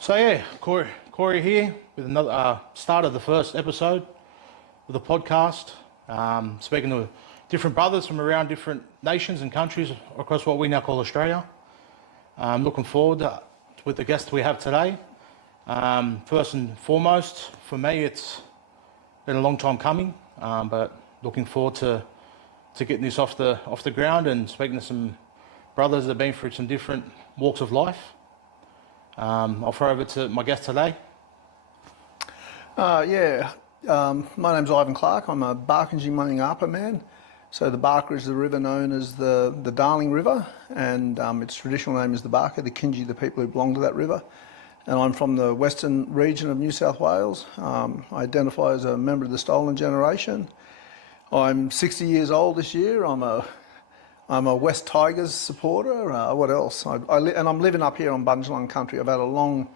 So yeah, Corey here with another start of the first episode of the podcast. Speaking to different brothers from around different nations and countries across what we now call Australia. I'm looking forward with the guests we have today. First and foremost, for me, it's been a long time coming, but looking forward to getting this off the ground and speaking to some brothers that have been through some different walks of life. I'll throw over to my guest today. My name's Ivan Clarke. I'm a Barkindji Munyangapa man. So the Barker is the river known as the Darling River, and its traditional name is the Barker, the Kinji, the people who belong to that river. And I'm from the western region of New South Wales. I identify as a member of the Stolen Generation. I'm 60 years old this year. I'm a West Tigers supporter. What else? And I'm living up here on Bundjalung country. I've had a long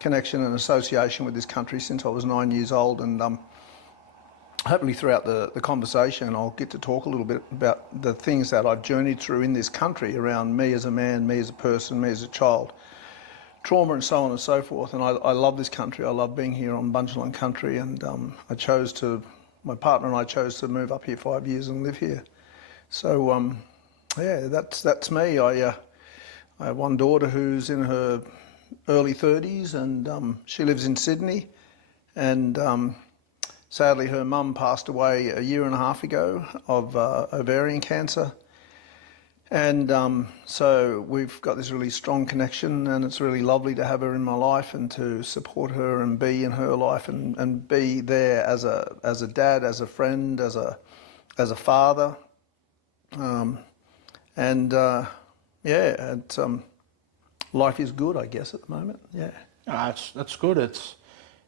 connection and association with this country since I was 9 years old, and hopefully throughout the conversation I'll get to talk a little bit about the things that I've journeyed through in this country around me as a man, me as a person, me as a child, trauma and so on and so forth. And I love this country. I love being here on Bundjalung country, and my partner and I chose to move up here 5 years and live here. So that's me. I have one daughter who's in her early 30s, and she lives in Sydney, and sadly her mum passed away a year and a half ago of ovarian cancer, and so we've got this really strong connection, and it's really lovely to have her in my life and to support her and be in her life and be there as a dad, as a friend, as a father. Life is good, I guess, at the moment. Yeah. That's good. It's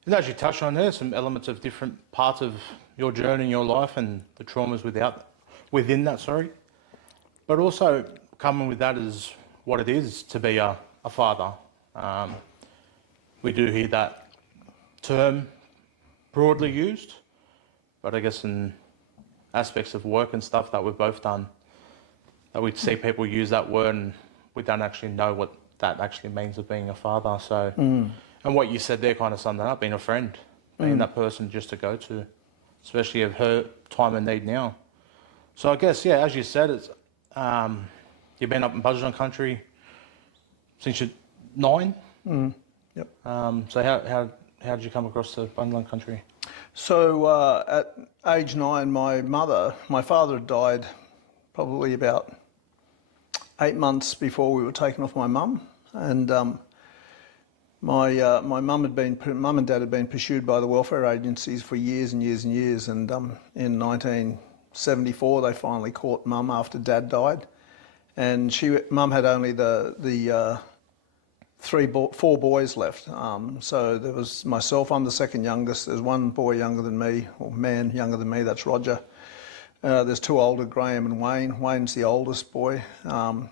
as you touched on there, some elements of different parts of your journey in your life and the traumas within that, but also coming with that is what it is to be a father. We do hear that term broadly used, but I guess in aspects of work and stuff that we've both done, that we see people use that word and we don't actually know what that actually means of being a father. So, and what you said there kind of summed that up, being a friend, being that person just to go to, especially of her time and need now. So I guess, yeah, as you said, it's you've been up in Bundjalung country since you're 9. Yep. So how did you come across the Bundjalung country? So at age 9, my father had died probably about 8 months before we were taken off my mum, and my mum and dad had been pursued by the welfare agencies for years and years and years, and in 1974 they finally caught mum after dad died, and mum had only the 4 boys left. So there was myself, I'm the second youngest. There's one boy younger than me, or man younger than me, that's Roger. There's 2 older, Graham and Wayne. Wayne's the oldest boy. And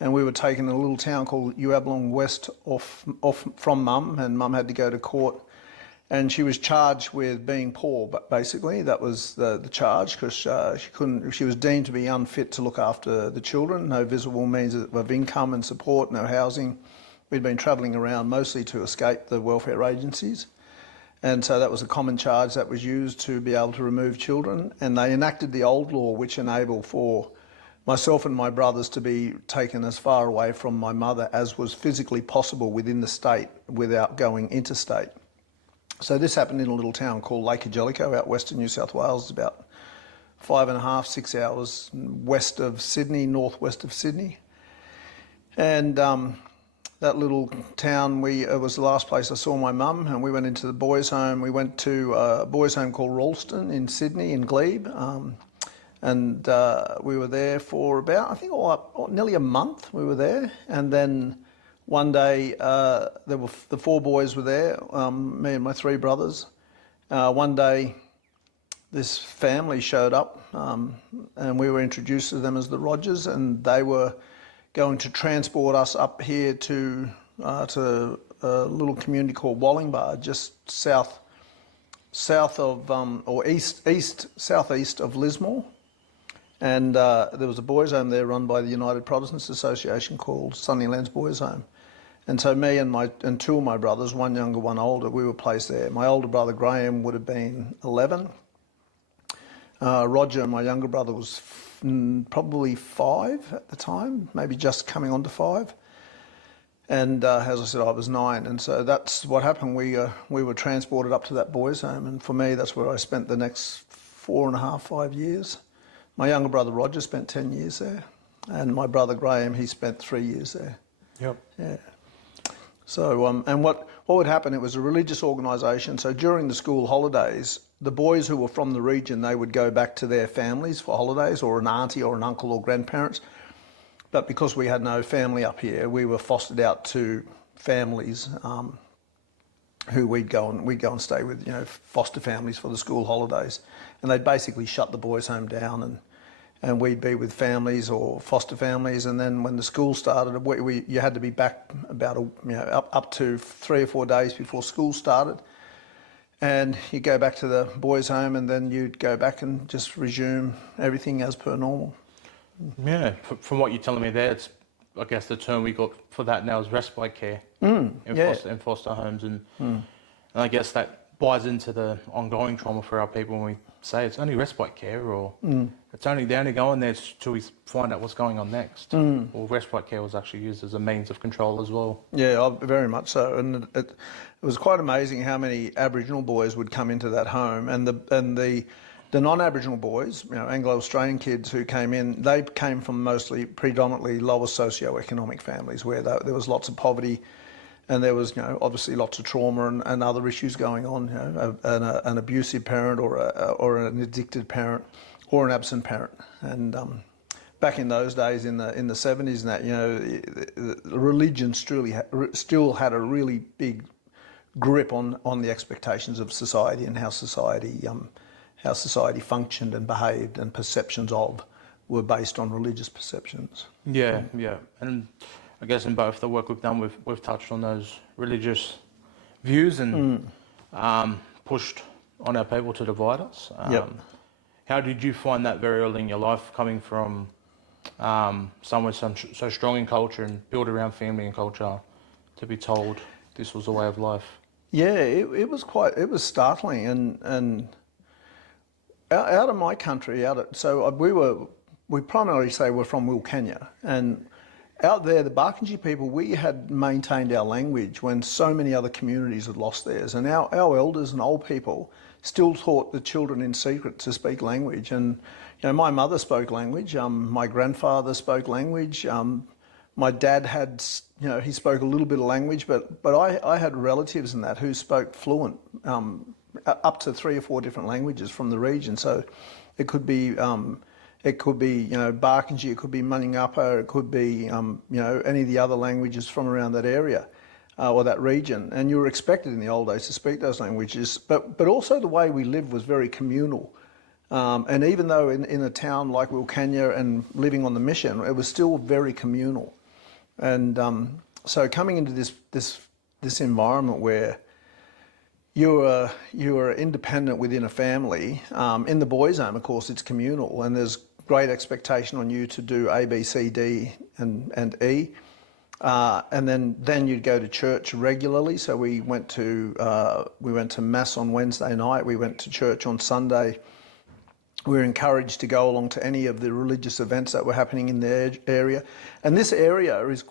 we were taken in a little town called Uablong West off from mum, and mum had to go to court. And she was charged with being poor, but basically that was the charge, because she was deemed to be unfit to look after the children, no visible means of income and support, no housing. We'd been travelling around mostly to escape the welfare agencies. And so that was a common charge that was used to be able to remove children. And they enacted the old law, which enabled for myself and my brothers to be taken as far away from my mother as was physically possible within the state without going interstate. So this happened in a little town called Lake Angelico out western New South Wales. It's about 5.5, 6 hours west of Sydney, northwest of Sydney. And that little town, it was the last place I saw my mum, and we went into the boys' home. We went to a boys' home called Ralston in Sydney, in Glebe, and we were there for about, I think, nearly a month we were there. And then one day, the 4 boys were there, me and my 3 brothers. One day, this family showed up, and we were introduced to them as the Rogers, and they were going to transport us up here to a little community called Wallingbar, just south of southeast of Lismore. And there was a boys' home there run by the United Protestants Association called Sunnylands Boys' Home. And so me and two of my brothers, one younger, one older, we were placed there. My older brother Graham would have been 11. Roger, my younger brother, was probably 5 at the time, maybe just coming on to 5. And as I said, I was 9. And so that's what happened. We were transported up to that boys' home. And for me, that's where I spent the next 4.5, 5 years. My younger brother Roger spent 10 years there. And my brother Graham, he spent 3 years there. Yep. Yeah. So, and what would happen, it was a religious organisation. So during the school holidays, the boys who were from the region, they would go back to their families for holidays, or an auntie or an uncle or grandparents. But because we had no family up here, we were fostered out to families who we'd go and stay with, foster families for the school holidays. And they'd basically shut the boys' home down, and we'd be with families or foster families. And then when the school started, you had to be back about up to 3 or 4 days before school started. And you go back to the boys' home, and then you'd go back and just resume everything as per normal. Yeah, from what you're telling me there, it's, I guess the term we got for that now is respite care in foster homes. And I guess that buys into the ongoing trauma for our people when we say it's only respite care, or they're only going there till we find out what's going on next. Well, respite care was actually used as a means of control as well. Yeah, very much so. And it was quite amazing how many Aboriginal boys would come into that home, and the non-Aboriginal boys, Anglo-Australian kids who came in, they came from predominantly lower socio-economic families where there was lots of poverty, and there was, obviously lots of trauma and other issues going on, an abusive parent or an addicted parent or an absent parent. And back in those days, in the 70s, and that, religion still had a really big grip on the expectations of society and how society functioned and behaved, and perceptions of were based on religious perceptions. Yeah. And I guess in both the work we've done, we've touched on those religious views and pushed on our people to divide us. How did you find that very early in your life, coming from somewhere so strong in culture and built around family and culture, to be told this was a way of life? Yeah, it was startling, and out of my country, we primarily say we're from Wilcannia, and out there, the Barkindji people, we had maintained our language when so many other communities had lost theirs, and our elders and old people still taught the children in secret to speak language. And my mother spoke language, my grandfather spoke language, my dad had, he spoke a little bit of language, but I had relatives in that who spoke fluent, up to 3 or 4 different languages from the region. So it could be Barkindji, it could be Maningapa, it could be any of the other languages from around that area or that region. And you were expected in the old days to speak those languages, but also the way we lived was very communal. And even though in a town like Wilcannia and living on the mission, it was still very communal. And so coming into this environment where you are independent within a family. In the boys' home, of course, it's communal, and there's great expectation on you to do A, B, C, D, and E. And then you'd go to church regularly. So we went to mass on Wednesday night. We went to church on Sunday. We were encouraged to go along to any of the religious events that were happening in the area. And this area is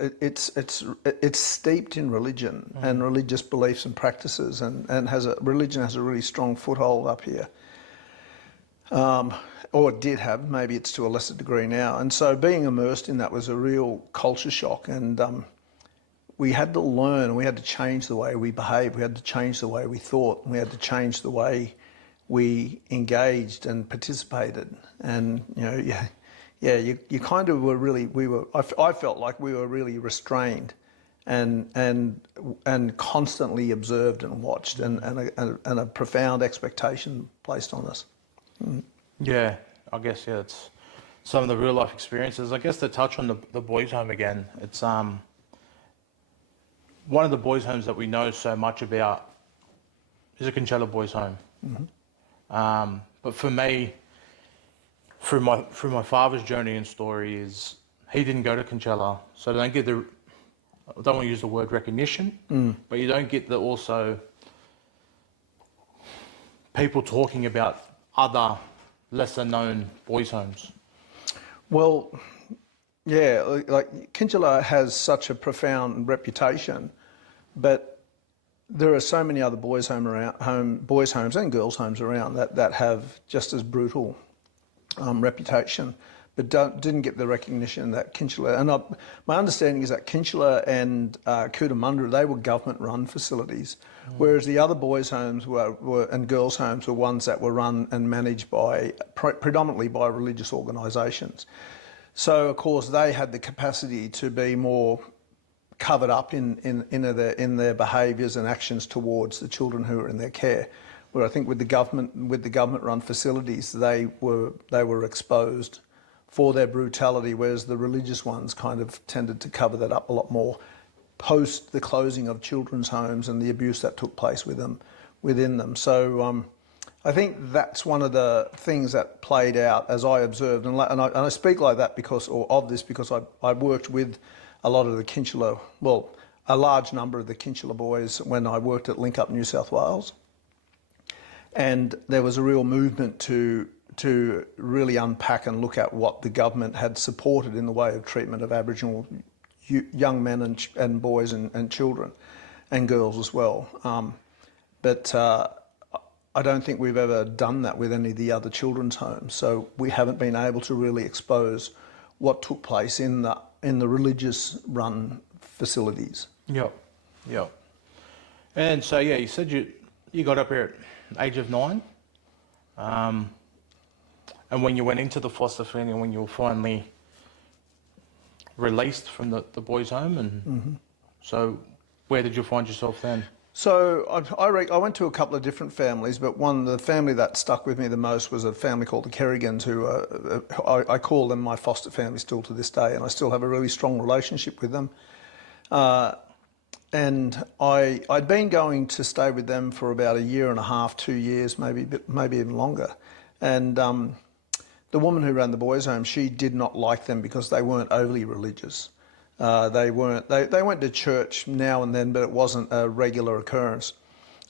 it's steeped in religion and religious beliefs and practices, and religion has a really strong foothold up here. Or it did have, maybe it's to a lesser degree now. And so being immersed in that was a real culture shock, and we had to learn, we had to change the way we behaved, we had to change the way we thought, we had to change the way we engaged and participated. And you kind of were really, I felt like we were really restrained and constantly observed and watched, and a profound expectation placed on us. Yeah, I guess it's some of the real life experiences. I guess to touch on the boys' home again, it's one of the boys' homes that we know so much about is a Conchella boys' home. But for me, through my father's journey and story, is he didn't go to Conchella, so I don't get I don't want to use the word recognition, but you don't get the also people talking about other lesser known boys' homes. Well, yeah, like Kinchela has such a profound reputation, but there are so many other boys' homes and girls' homes around that have just as brutal reputation, but didn't get the recognition that Kinchela. And my understanding is that Kinchela and Cootamundra, they were government-run facilities, whereas the other boys' homes and girls' homes were ones that were run and managed by predominantly by religious organisations. So of course they had the capacity to be more covered up in their behaviours and actions towards the children who were in their care. Where I think with the government-run facilities, they were exposed for their brutality, whereas the religious ones kind of tended to cover that up a lot more post the closing of children's homes and the abuse that took place within them. So I think that's one of the things that played out as I observed, and I speak like that because I worked with a lot of the Kinchela, well, a large number of the Kinchela boys when I worked at Link Up New South Wales, and there was a real movement to really unpack and look at what the government had supported in the way of treatment of Aboriginal young men and boys and children and girls as well. But I don't think we've ever done that with any of the other children's homes. So we haven't been able to really expose what took place in the religious run facilities. Yep. And so yeah, you said you got up here at the age of 9. And when you went into the foster family and when you were finally released from the boys' home, and so where did you find yourself then? So I went to a couple of different families, but the family that stuck with me the most was a family called the Kerrigans, who I call them my foster family still to this day, and I still have a really strong relationship with them. And I'd been going to stay with them for about 1.5 years, 2 years, maybe even longer. And the woman who ran the boys' home, she did not like them because they weren't overly religious. They went to church now and then, but it wasn't a regular occurrence.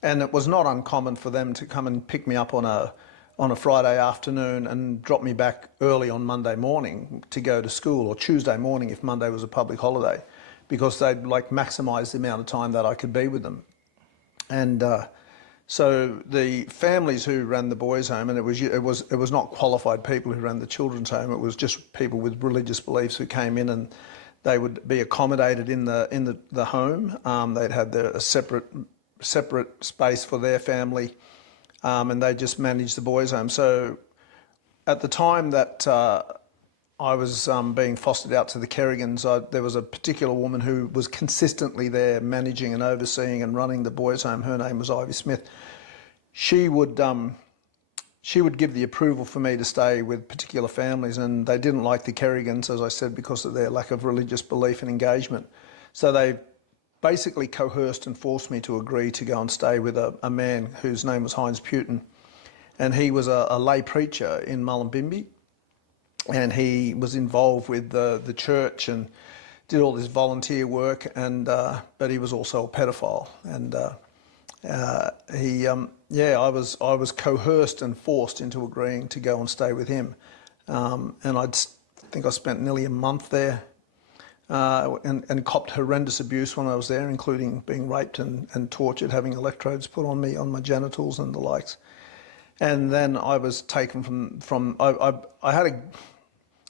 And it was not uncommon for them to come and pick me up on a Friday afternoon and drop me back early on Monday morning to go to school, or Tuesday morning if Monday was a public holiday, because they'd like maximise the amount of time that I could be with them. And so the families who ran the boys' home, and it was not qualified people who ran the children's home, it was just people with religious beliefs who came in, and they would be accommodated in the home. They'd have a separate space for their family, and they just managed the boys' home. So at the time that I was being fostered out to the Kerrigans, there was a particular woman who was consistently there managing and overseeing and running the boys' home. Her name was Ivy Smith. She would give the approval for me to stay with particular families, and they didn't like the Kerrigans, as I said, because of their lack of religious belief and engagement. So they basically coerced and forced me to agree to go and stay with a man whose name was Heinz Putin, and he was a lay preacher in Mullumbimby. And he was involved with the church and did all this volunteer work, and but he was also a pedophile. And I was coerced and forced into agreeing to go and stay with him. And I think I spent nearly a month there, and copped horrendous abuse when I was there, including being raped and tortured, having electrodes put on me on my genitals and the likes. And then I was taken from I had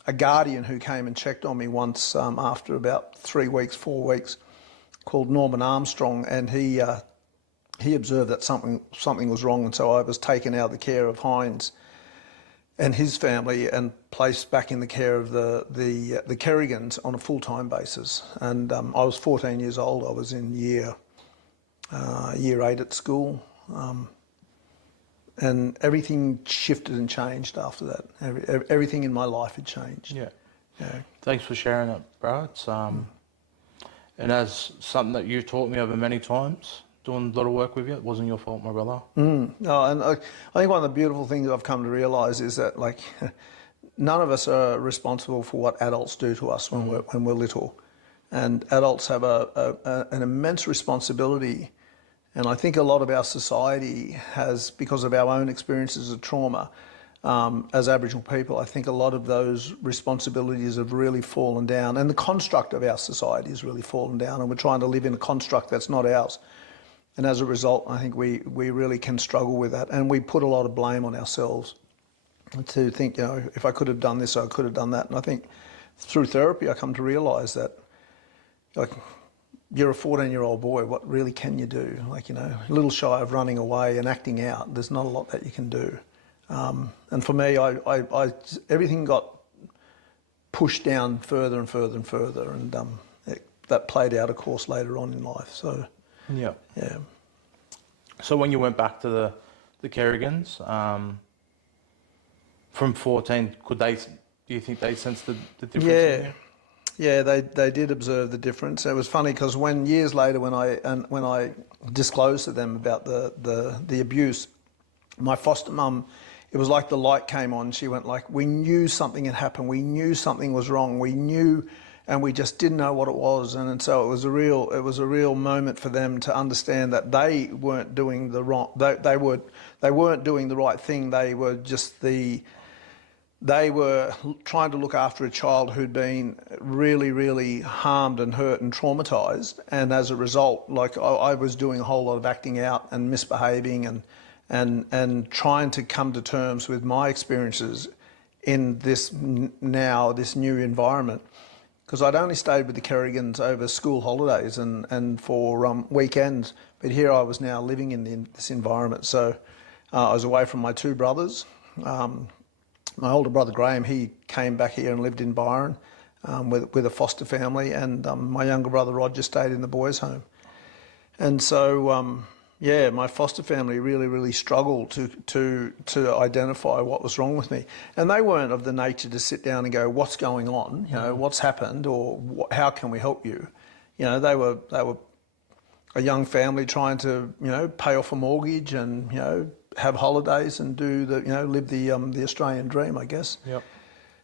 a guardian who came and checked on me once after about 4 weeks, called Norman Armstrong, and he observed that something was wrong, and so I was taken out of the care of Heinz and his family and placed back in the care of the Kerrigans on a full-time basis. And I was 14 years old. I was in year 8 at school. And everything shifted and changed after that. Everything in my life had changed. Yeah. Thanks for sharing that, bro. It's and as something that you've taught me over many times, doing a lot of work with you, it wasn't your fault, my brother. No, and I think one of the beautiful things I've come to realise is that, like, none of us are responsible for what adults do to us when we're little. and adults have an immense responsibility. And I think a lot of our society has, because of our own experiences of trauma, as Aboriginal people, I think a lot of those responsibilities have really fallen down, and the construct of our society has really fallen down, and we're trying to live in a construct that's not ours. And as a result, I think we really can struggle with that, and we put a lot of blame on ourselves to think, if I could have done this, I could have done that. And I think through therapy, I come to realise that, like, you're a 14-year-old boy, what really can you do? Like, a little shy of running away and acting out, there's not a lot that you can do. And for me, I everything got pushed down further and further and further, and that played out, of course, later on in life. So, yeah. So when you went back to the Kerrigans, from 14, do you think they sensed the difference? Yeah. Yeah, they did observe the difference. It was funny because years later, when I disclosed to them about the abuse, my foster mum, it was like the light came on. She went like, we knew something had happened. We knew something was wrong. We knew, and we just didn't know what it was. And so it was a real moment for them to understand that they weren't doing the wrong. They weren't doing the right thing. They were just They were trying to look after a child who'd been really, really harmed and hurt and traumatised, and as a result, like I was doing a whole lot of acting out and misbehaving and trying to come to terms with my experiences in this new environment, because I'd only stayed with the Kerrigans over school holidays and for weekends, but here I was now living in this environment. So I was away from my two brothers. My older brother Graham, he came back here and lived in Byron with a foster family, and my younger brother Roger stayed in the boys' home. And so, my foster family really, really struggled to identify what was wrong with me. And they weren't of the nature to sit down and go, what's going on, what's happened, or how can we help you? They were a young family trying to, pay off a mortgage and, have holidays and do live the Australian dream, I guess. Yep.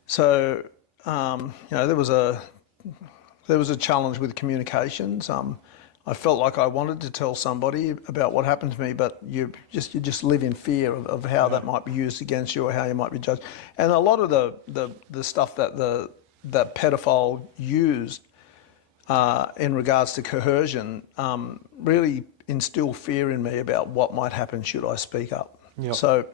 So there was a challenge with communications. I felt like I wanted to tell somebody about what happened to me, but you just live in fear of how that might be used against you or how you might be judged. And a lot of the stuff that pedophile used in regards to coercion really instill fear in me about what might happen should I speak up. Yep. So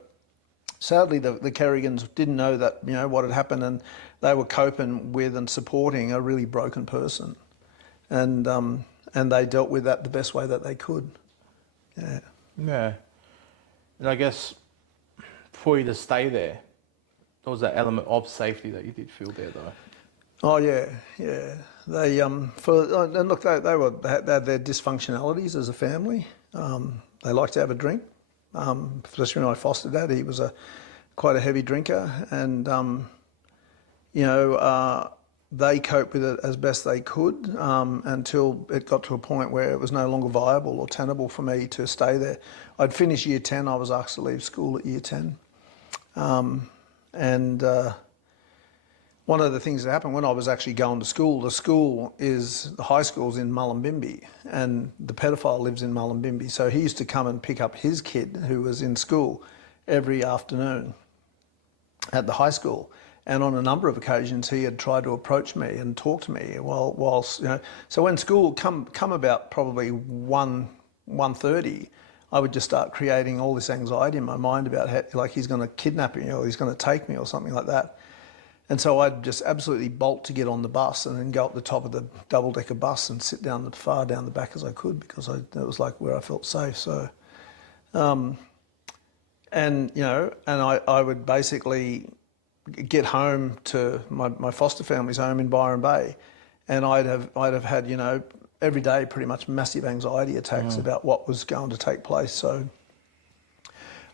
sadly, the Kerrigans didn't know that what had happened, and they were coping with and supporting a really broken person, and they dealt with that the best way that they could. Yeah. Yeah. And I guess for you to stay there, there was that element of safety that you did feel there, though. Oh yeah. They and look, they had their dysfunctionalities as a family. They liked to have a drink, especially my foster dad. He was quite a heavy drinker, and they coped with it as best they could until it got to a point where it was no longer viable or tenable for me to stay there. I'd finished year 10. I was asked to leave school at year 10, one of the things that happened when I was actually going to school, the high school's in Mullumbimby, and the pedophile lives in Mullumbimby. So he used to come and pick up his kid who was in school every afternoon at the high school. And on a number of occasions, he had tried to approach me and talk to me whilst. So when school come about probably 1:30, I would just start creating all this anxiety in my mind about like he's going to kidnap me or he's going to take me or something like that. And so I'd just absolutely bolt to get on the bus and then go up the top of the double-decker bus and sit down as far down the back as I could, because it was like where I felt safe. So, I would basically get home to my foster family's home in Byron Bay, and I'd have had every day pretty much massive anxiety attacks about what was going to take place. So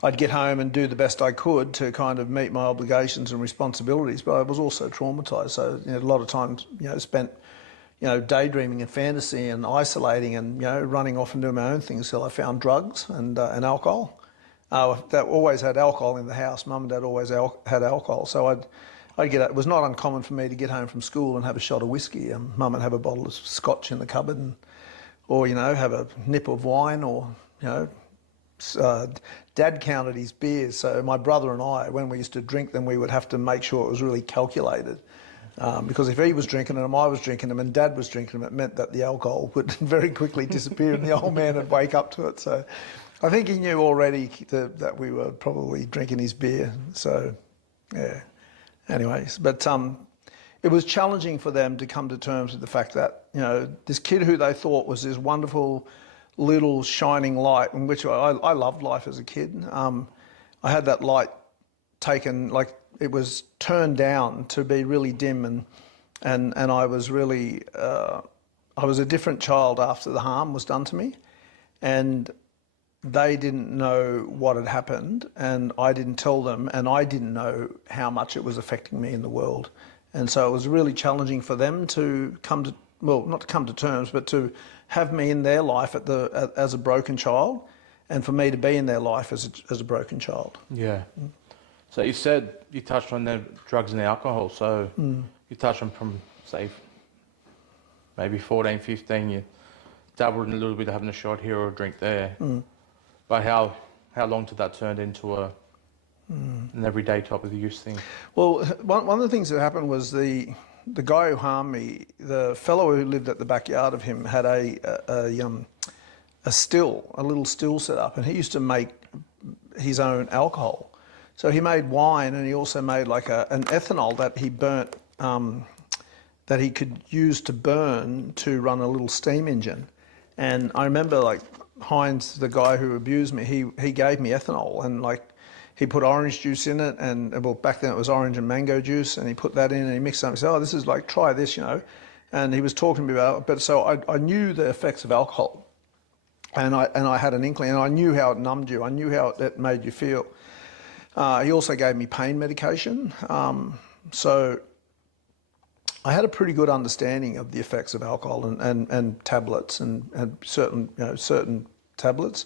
I'd get home and do the best I could to kind of meet my obligations and responsibilities, but I was also traumatised. So a lot of times, spent, daydreaming and fantasy and isolating and running off and doing my own things till I found drugs and alcohol. That always had alcohol in the house. Mum and Dad always had alcohol, so It was not uncommon for me to get home from school and have a shot of whiskey. Mum would have a bottle of scotch in the cupboard, or have a nip of wine, or Dad counted his beers. So my brother and I, when we used to drink them, we would have to make sure it was really calculated. Because if he was drinking them, I was drinking them, and Dad was drinking them, it meant that the alcohol would very quickly disappear and the old man would wake up to it. So I think he knew already that we were probably drinking his beer. So, yeah. Anyways, but it was challenging for them to come to terms with the fact that, this kid who they thought was this wonderful little shining light, in which I loved life as a kid. I had that light taken, like it was turned down to be really dim, and I was really, I was a different child after the harm was done to me, and they didn't know what had happened, and I didn't tell them, and I didn't know how much it was affecting me in the world. And so it was really challenging for them to come to, well, not to come to terms, but to have me in their life as a broken child, and for me to be in their life as a broken child. Yeah. So you said you touched on the drugs and the alcohol. So you touched on from, say, maybe 14, 15, you dabbled in a little bit of having a shot here or a drink there. But how long did that turn into an everyday type of use thing? Well, one of the things that happened was the guy who harmed me, the fellow who lived at the backyard of him, had a little still set up, and he used to make his own alcohol. So he made wine, and he also made like an ethanol that he burnt, that he could use to burn to run a little steam engine. And I remember, like, Heinz, the guy who abused me, he gave me ethanol, and like he put orange juice in it, and well, back then it was orange and mango juice, and he put that in and he mixed it up and said, oh, this is like, try this, and he was talking to me about it. But so I knew the effects of alcohol, and I had an inkling, and I knew how it numbed you, I knew how it made you feel. He also gave me pain medication, so I had a pretty good understanding of the effects of alcohol and tablets and certain tablets.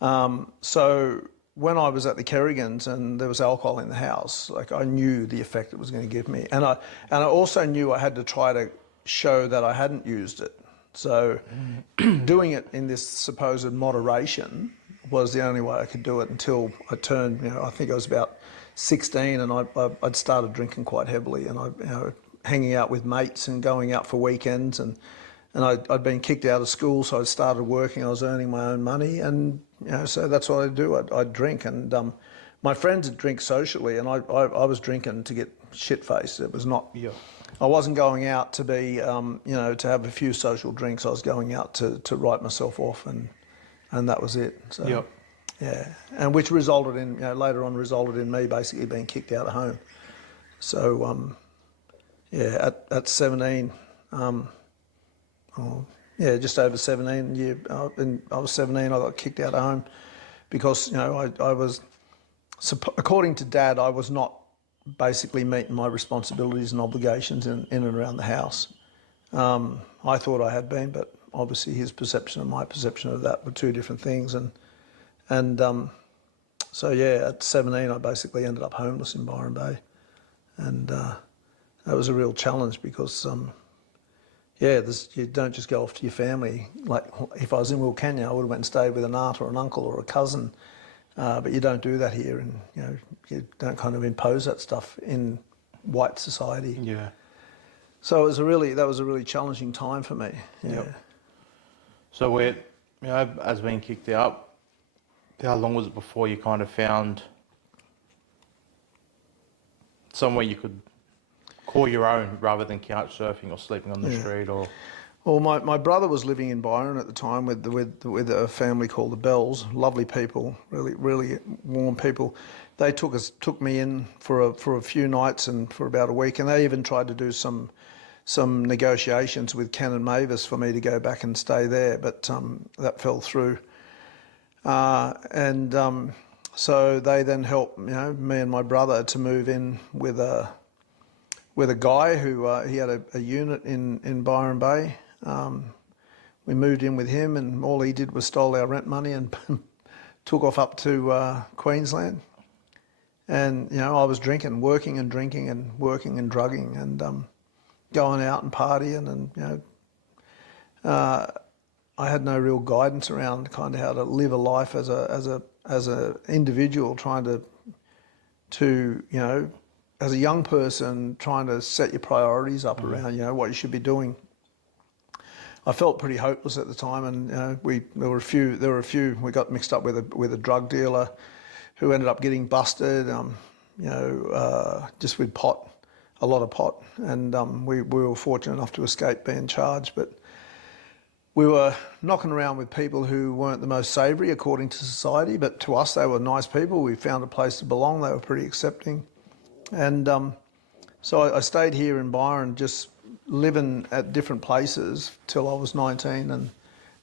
So when I was at the Kerrigans and there was alcohol in the house, like, I knew the effect it was going to give me, and I also knew I had to try to show that I hadn't used it. So doing it in this supposed moderation was the only way I could do it until I turned. I think I was about 16, and I'd started drinking quite heavily, and hanging out with mates and going out for weekends, and I'd been kicked out of school, so I started working. I was earning my own money, and so that's what I'd do. I'd drink, and my friends would drink socially, and I was drinking to get shit-faced. It was not. Yeah. I wasn't going out to be, to have a few social drinks. I was going out to write myself off, and that was it. So, Yep. Yeah, and which resulted in, later on resulted in me basically being kicked out of home. So, yeah, at 17, just over 17, I was 17, I got kicked out of home because, I was, according to Dad, I was not basically meeting my responsibilities and obligations in and around the house. I thought I had been, but obviously his perception and my perception of that were two different things. So yeah, at 17, I basically ended up homeless in Byron Bay. And that was a real challenge because, you don't just go off to your family. Like, if I was in Wilcannia, I would have went and stayed with an aunt or an uncle or a cousin. But you don't do that here, and you don't kind of impose that stuff in white society. Yeah. So that was a really challenging time for me. Yeah. Yep. So as being kicked out, how long was it before you kind of found somewhere you could call your own rather than couch surfing or sleeping on the street? Or Well, my brother was living in Byron at the time with a family called the Bells. Lovely people, really warm people. They took me in for a few nights and for about a week, and they even tried to do some negotiations with Canon Mavis for me to go back and stay there, but that fell through. So they then helped me and my brother to move in with a guy who he had a unit in Byron Bay. We moved in with him, and all he did was stole our rent money and took off up to Queensland. And, I was drinking, working and drinking and working and drugging and going out and partying and, I had no real guidance around kind of how to live a life as a individual trying to, as a young person trying to set your priorities up around, what you should be doing. I felt pretty hopeless at the time, and there were a few. We got mixed up with a drug dealer, who ended up getting busted. Just with pot, a lot of pot, and we were fortunate enough to escape being charged. But we were knocking around with people who weren't the most savoury according to society, but to us they were nice people. We found a place to belong. They were pretty accepting, and so I stayed here in Byron, just living at different places till I was 19, and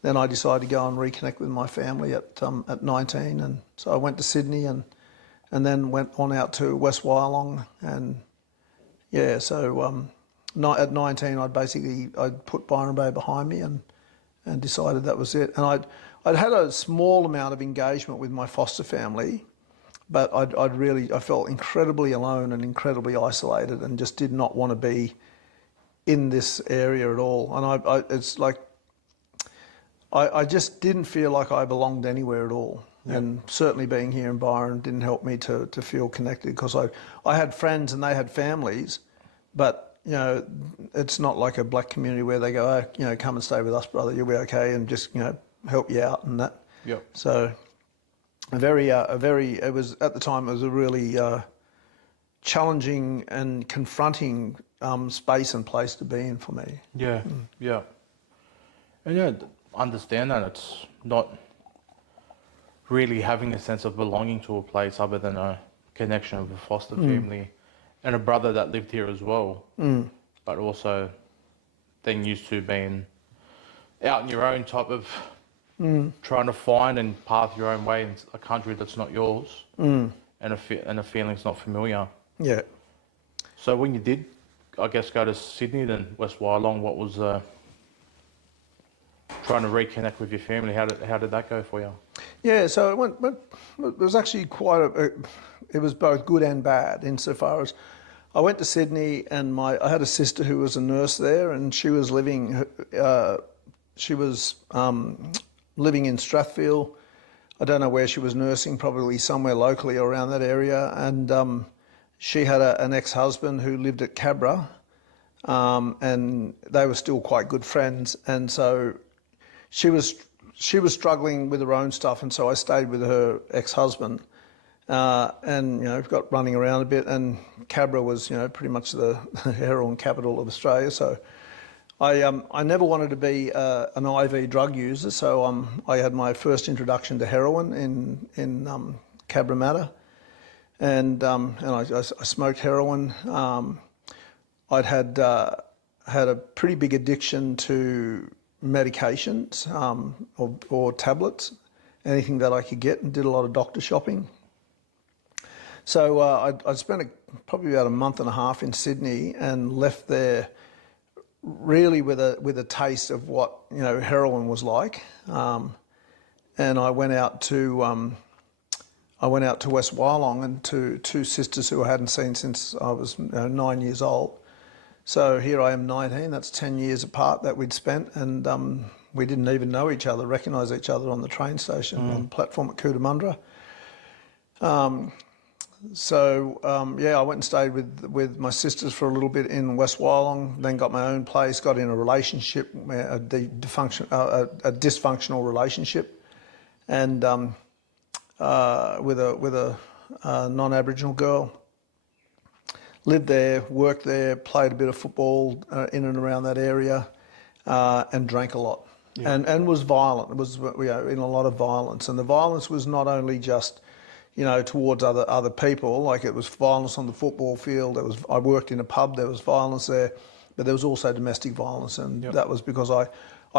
then I decided to go and reconnect with my family at 19, and so I went to Sydney and then went on out to West Wyalong, and so at 19 I'd put Byron Bay behind me and decided that was it. And I'd had a small amount of engagement with my foster family, but I felt incredibly alone and incredibly isolated, and just did not want to be in this area at all. And it's like I just didn't feel like I belonged anywhere at all. Yep. And certainly being here in Byron didn't help me to feel connected, because I had friends and they had families, but it's not like a black community where they go, come and stay with us, brother, you'll be okay, and just help you out and that. Yep. So it was, at the time, it was a really challenging and confronting space and place to be in for me. Yeah, yeah. And understand that it's not really having a sense of belonging to a place other than a connection of a foster family and a brother that lived here as well. But also then used to being out in your own type of trying to find and path your own way in a country that's not yours, and a feeling's not familiar. Yeah. So when you did, I guess, go to Sydney, then West Wyalong, what was trying to reconnect with your family? How did that go for you? Yeah, so it was actually it was both good and bad, insofar as I went to Sydney, and I had a sister who was a nurse there, and she was living in Strathfield. I don't know where she was nursing, probably somewhere locally around that area, and she had an ex-husband who lived at Cabra, and they were still quite good friends, and so she was struggling with her own stuff, and so I stayed with her ex-husband, and got running around a bit. And Cabra was pretty much the heroin capital of Australia, so I never wanted to be an IV drug user, so I had my first introduction to heroin in Cabramatta, and I smoked heroin. I'd had a pretty big addiction to medications or tablets, anything that I could get, and did a lot of doctor shopping. So I spent probably about a month and a half in Sydney, and left there really with a taste of what heroin was like. And I went out to West Wyalong, and to two sisters who I hadn't seen since I was 9 years old. So here I am, 19. That's 10 years apart that we'd spent, and we didn't even know each other, recognise each other on the train station on the platform at Cootamundra. I went and stayed with my sisters for a little bit in West Wyalong, then got my own place, got in a relationship, a dysfunctional relationship, and with a non-Aboriginal girl. Lived there, worked there, played a bit of football in and around that area, and drank a lot, and was violent. It was in a lot of violence, and the violence was not only just towards other people. Like, it was violence on the football field. I worked in a pub. There was violence there, but there was also domestic violence, and that was because I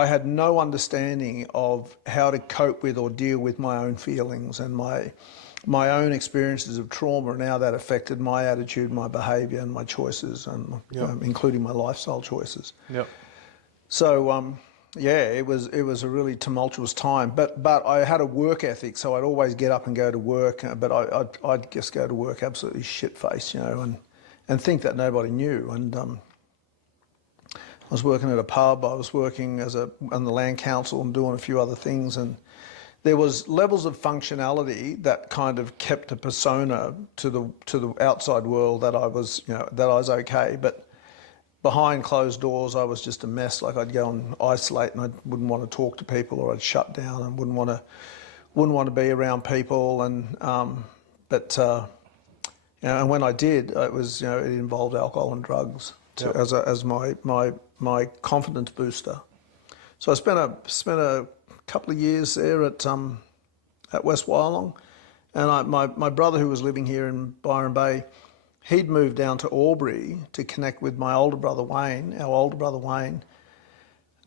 had no understanding of how to cope with or deal with my own feelings and my own experiences of trauma, and how that affected my attitude, my behaviour, and my choices, and including my lifestyle choices. Yep. So yeah, it was a really tumultuous time. But I had a work ethic, so I'd always get up and go to work. But I'd just go to work absolutely shit faced, and think that nobody knew. And I was working at a pub. I was working on the land council and doing a few other things. And there was levels of functionality that kind of kept a persona to the outside world that I was okay. But behind closed doors, I was just a mess. Like I'd go and isolate, and I wouldn't want to talk to people, or I'd shut down and wouldn't want to be around people. And and when I did, it involved alcohol and drugs as my confidence booster. So I spent a couple of years there at West Wyalong, and my brother, who was living here in Byron Bay, he'd moved down to Albury to connect with my older brother Wayne,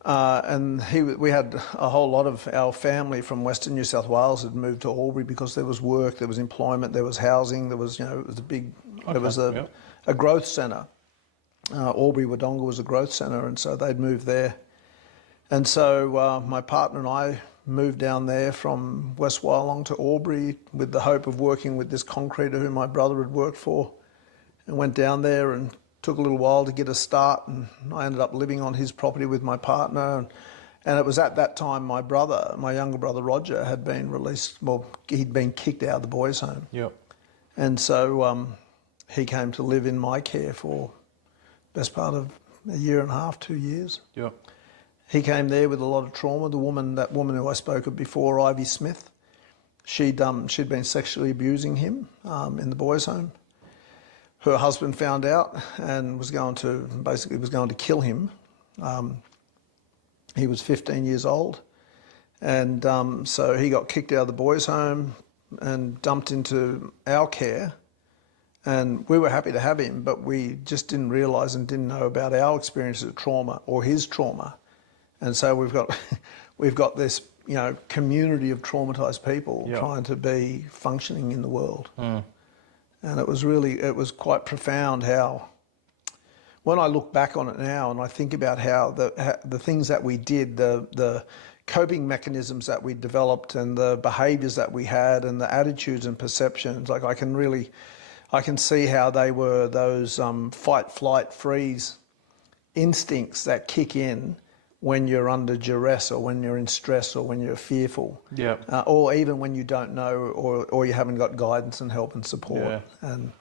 and we had a whole lot of our family from Western New South Wales had moved to Albury because there was work, there was employment, there was housing, there was a growth centre. Albury Wodonga was a growth centre, and so they'd moved there. And so my partner and I moved down there from West Wyalong to Albury with the hope of working with this concreter who my brother had worked for, and went down there and took a little while to get a start, and I ended up living on his property with my partner. And it was at that time my younger brother Roger, had been released. Well, he'd been kicked out of the boys' home. Yep. And so he came to live in my care for the best part of a year and a half, 2 years. Yep. He came there with a lot of trauma. That woman who I spoke of before, Ivy Smith, she'd been sexually abusing him in the boys' home. Her husband found out and was going to kill him. He was 15 years old, and so he got kicked out of the boys' home and dumped into our care. And we were happy to have him, but we just didn't realise and didn't know about our experiences of trauma or his trauma. And so we've got this community of traumatised people trying to be functioning in the world. And it was quite profound how, when I look back on it now and I think about how the things that we did, the coping mechanisms that we developed and the behaviours that we had and the attitudes and perceptions, like I can see how they were those fight, flight, freeze instincts that kick in when you're under duress or when you're in stress or when you're fearful, or even when you don't know or you haven't got guidance and help and support, and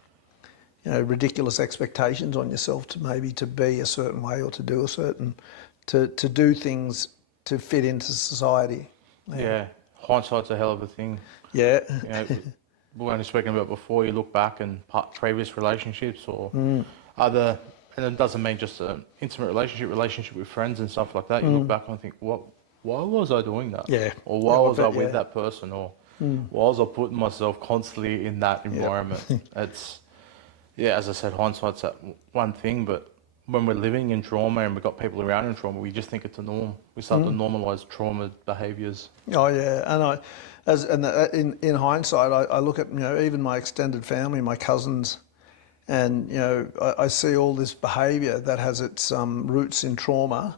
ridiculous expectations on yourself to be a certain way or to do to do things to fit into society. Yeah, hindsight's a hell of a thing. Yeah. We were only speaking about before. You look back and previous relationships or other. And it doesn't mean just an intimate relationship with friends and stuff like that. You look back and think, why was I doing that? Yeah. Or why was I with that person? Or why was I putting myself constantly in that environment? It's, as I said, hindsight's that one thing, but when we're living in trauma and we've got people around in trauma, we just think it's a norm. We start to normalise trauma behaviours. Oh yeah, and in hindsight, I look at even my extended family, my cousins. And I see all this behaviour that has its roots in trauma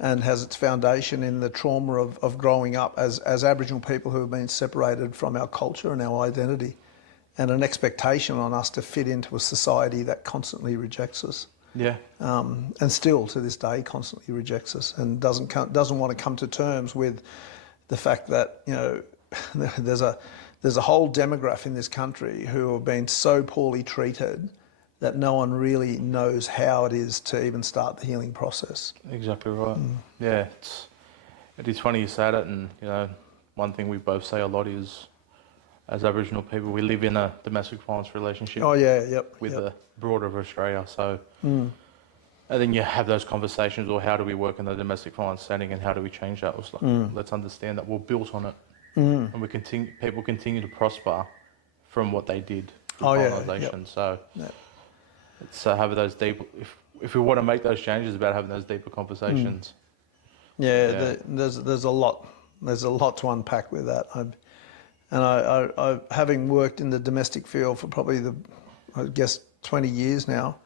and has its foundation in the trauma of growing up as Aboriginal people who have been separated from our culture and our identity, and an expectation on us to fit into a society that constantly rejects us. Yeah. And still to this day constantly rejects us and doesn't want to come to terms with the fact that there's a whole demographic in this country who have been so poorly treated that no one really knows how it is to even start the healing process. Exactly right. Yeah, it is funny you say that, and one thing we both say a lot is, as Aboriginal people, we live in a domestic violence relationship. Oh yeah, yep. With the border of Australia, so. And then you have those conversations, or how do we work in the domestic violence setting, and how do we change that? It's like, let's understand that we're built on it, and people continue to prosper from what they did through colonisation. So. It's having those deep. If we want to make those changes, about having those deeper conversations. There's a lot to unpack with that. I having worked in the domestic field for probably 20 years now,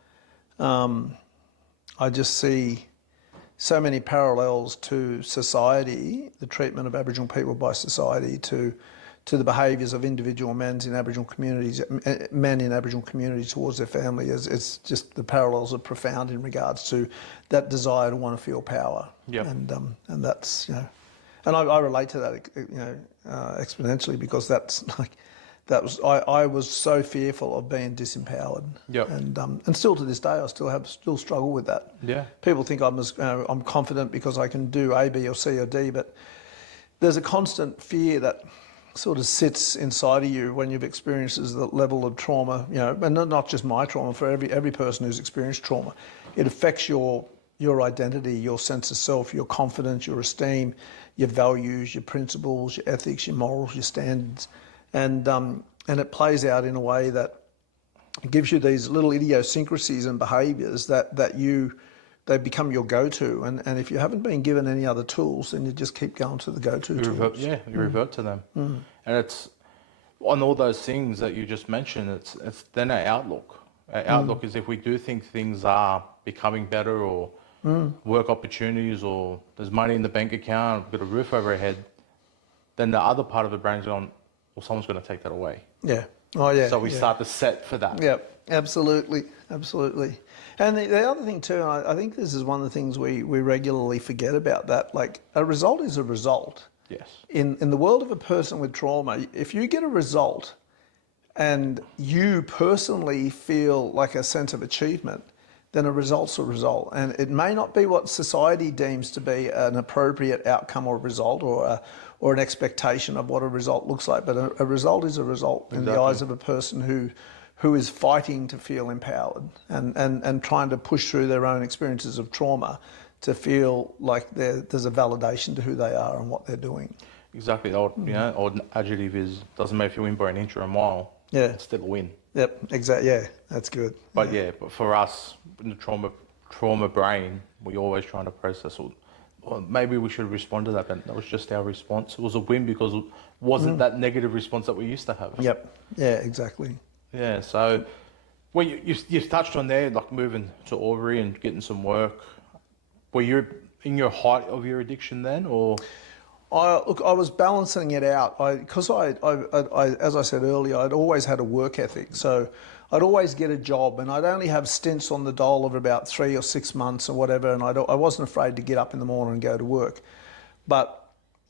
I just see so many parallels to society, the treatment of Aboriginal people by society, to the behaviours of individual men in Aboriginal communities towards their family. It's just the parallels are profound in regards to that desire to want to feel power. Yep. And that's, and I relate to that, exponentially, because I was so fearful of being disempowered. Yep. And still to this day, I still struggle with that. Yeah. People think I'm confident because I can do A, B, or C, or D, but there's a constant fear that sort of sits inside of you when you've experienced the level of trauma, and not just my trauma, for every person who's experienced trauma. It affects your identity, your sense of self, your confidence, your esteem, your values, your principles, your ethics, your morals, your standards. And it plays out in a way that gives you these little idiosyncrasies and behaviours that they become your go-to. And if you haven't been given any other tools, then you just keep going to the go-to tools. You revert to them. And it's on all those things that you just mentioned, it's then our outlook. Our outlook is if we do think things are becoming better, or work opportunities, or there's money in the bank account, we've got a roof over our head, then the other part of the brain's going, well, someone's going to take that away. Yeah. Oh, yeah. So we start to set for that. Yeah, absolutely. Absolutely. And the other thing too, and I think this is one of the things we regularly forget about, that like a result is a result. Yes. In the world of a person with trauma, if you get a result and you personally feel like a sense of achievement, then a result's a result. And it may not be what society deems to be an appropriate outcome or result, or an expectation of what a result looks like, but a result is a result in the eyes of a person who is fighting to feel empowered and trying to push through their own experiences of trauma to feel like there's a validation to who they are and what they're doing. Exactly. The old adjective is, doesn't matter if you win by an inch or a mile, it's still a win. Yep, exactly. Yeah, that's good. But but for us, in the trauma brain, we always trying to process, well, maybe we should respond to that, but that was just our response. It was a win because it wasn't that negative response that we used to have. Yep. Yeah, exactly. Yeah, so well, you've touched on there, like moving to Albury and getting some work. Were you in your height of your addiction then, or? Look, I was balancing it out because I, as I said earlier, I'd always had a work ethic. So I'd always get a job, and I'd only have stints on the dole of about 3 or 6 months or whatever, and I wasn't afraid to get up in the morning and go to work. But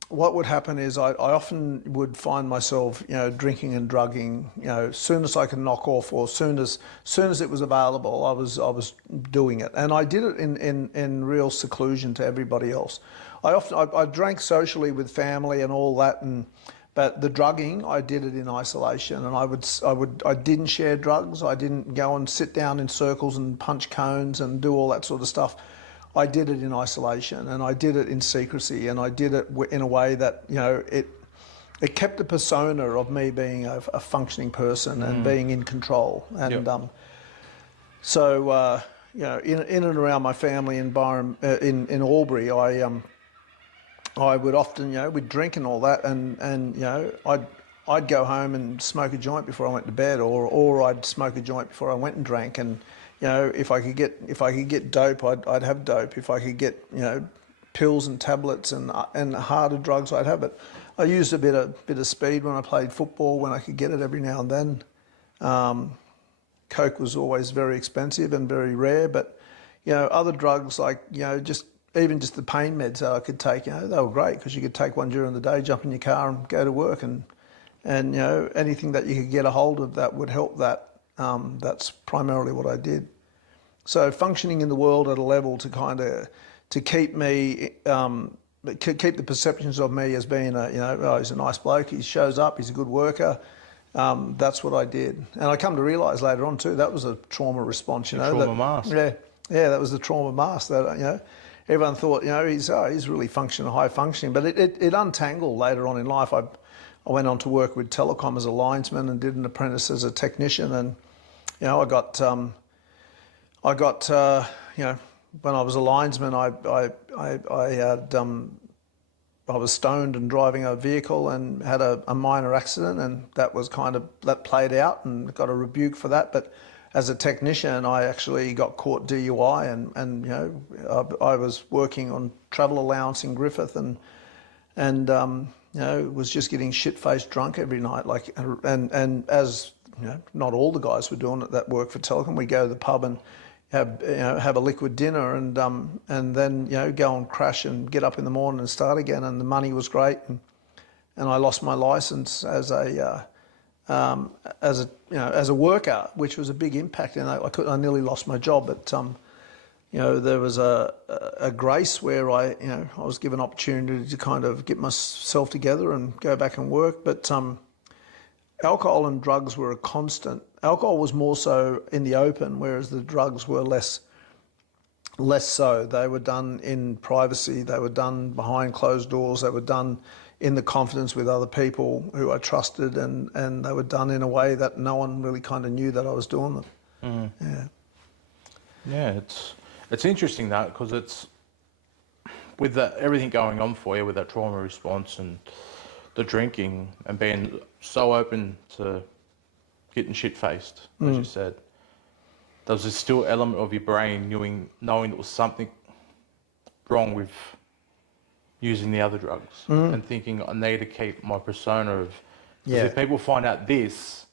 what would happen is I often would find myself, drinking and drugging, as soon as I could knock off, or soon as it was available, I was doing it, and I did it in real seclusion to everybody else. I drank socially with family and all that, but the drugging, I did it in isolation, and I didn't share drugs. I didn't go and sit down in circles and punch cones and do all that sort of stuff. I did it in isolation, and I did it in secrecy, and I did it in a way that it kept the persona of me being a functioning person and being in control. And so in and around my family environment in Albury, I would often, we'd drink and all that, and I'd go home and smoke a joint before I went to bed, or I'd smoke a joint before I went and drank. And if I could get dope, I'd have dope. If I could get pills and tablets and harder drugs, I'd have it. I used a bit of speed when I played football, when I could get it every now and then. Coke was always very expensive and very rare, but other drugs like just the pain meds that I could take, they were great because you could take one during the day, jump in your car and go to work, and anything that you could get a hold of that would help that. That's primarily what I did. So functioning in the world at a level to keep me, keep the perceptions of me as being he's a nice bloke, he shows up, he's a good worker. That's what I did, and I come to realise later on too that was a trauma response. Trauma mask. Yeah, that was the trauma mask that everyone thought he's really high functioning, but it untangled later on in life. I went on to work with telecom as a linesman and did an apprentice as a technician, and I got when I was a linesman, I was stoned and driving a vehicle and had a minor accident, and that played out and got a rebuke for that. But as a technician, I actually got caught DUI, and you know, I was working on travel allowance in Griffith, and you know, was just getting shit-faced drunk every night. Like, and as you know, not all the guys were doing it that work for Telecom. We go to the pub and have a liquid dinner, and then you know, go and crash and get up in the morning and start again. And the money was great, and I lost my license as a worker, which was a big impact. And I nearly lost my job, but you know, there was a grace where I was given opportunity to kind of get myself together and go back and work. But alcohol and drugs were a constant. Alcohol was more so in the open, whereas the drugs were less so. They were done in privacy. They were done behind closed doors. They were done in the confidence with other people who I trusted, and they were done in a way that no one really kind of knew that I was doing them. Mm. Yeah, it's interesting that, because it's with that, everything going on for you with that trauma response and the drinking and being so open to getting shit-faced, as you said. There was a still element of your brain knowing there was something wrong with using the other drugs, and thinking, I need to keep my persona of, because if people find out this,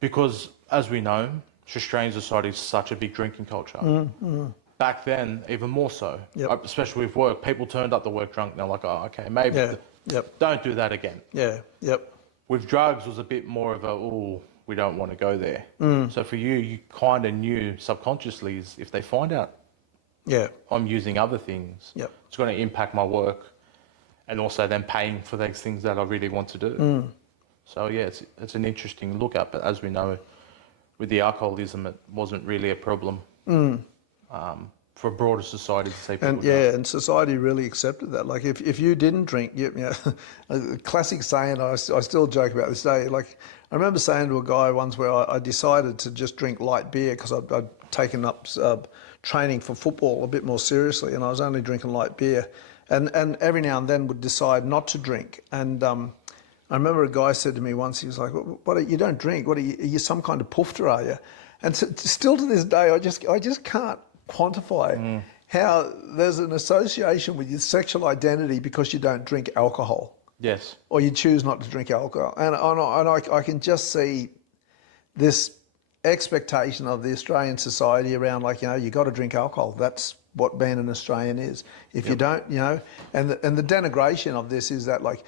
because as we know, Australian society is such a big drinking culture. Back then, even more so, especially with work, people turned up to work drunk, and they're like, oh, okay, maybe don't do that again. With drugs, it was a bit more of a, oh, we don't want to go there. So for you kind of knew subconsciously, is if they find out I'm using other things, it's going to impact my work, and also then paying for those things that I really want to do. So yeah, it's an interesting look at, but as we know, with the alcoholism, it wasn't really a problem for a broader society to say people and society really accepted that. Like if you didn't drink, you know, a classic saying I still joke about this day. Like I remember saying to a guy once where I decided to just drink light beer because I'd taken up training for football a bit more seriously, and I was only drinking light beer, and every now and then would decide not to drink. And I remember a guy said to me once, he was like, "What? You don't drink? What are you some kind of poofter, are you?" And still to this day, I just can't quantify how there's an association with your sexual identity because you don't drink alcohol. Yes. Or you choose not to drink alcohol. And I can just see this expectation of the Australian society around, like, you know, you got to drink alcohol. That's what being an Australian is. If you don't, you know, and the denigration of this is that, like,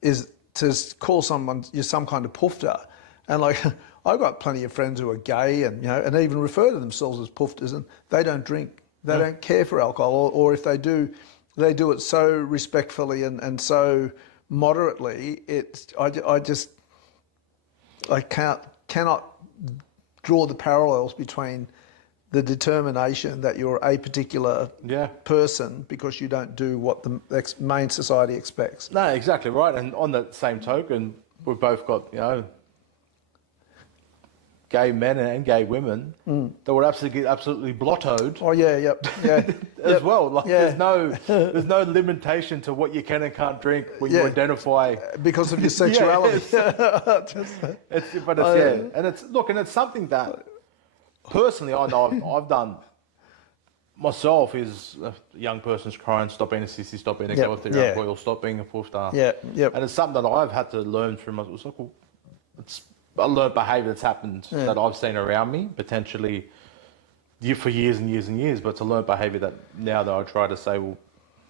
is to call someone you're some kind of poofter. And like, I've got plenty of friends who are gay and, you know, and even refer to themselves as poofters, and they don't drink. They don't care for alcohol, or if they do it so respectfully and so moderately. I cannot draw the parallels between the determination that you're a particular person because you don't do what the main society expects. No, exactly right. And on that same token, we've both got, you know, gay men and gay women that would absolutely blottoed. Oh yeah, as well. Like there's no limitation to what you can and can't drink when you identify because of your sexuality. And it's something that personally I know I've done myself. Is a young person's crying, stop being a sissy, stop being a girl with their own boil, stop being a poofter. And it's something that I've had to learn through my. It's like, well, it's a learned behaviour that's happened that I've seen around me, potentially for years and years and years, but it's a learned behaviour that now that I try to say, well,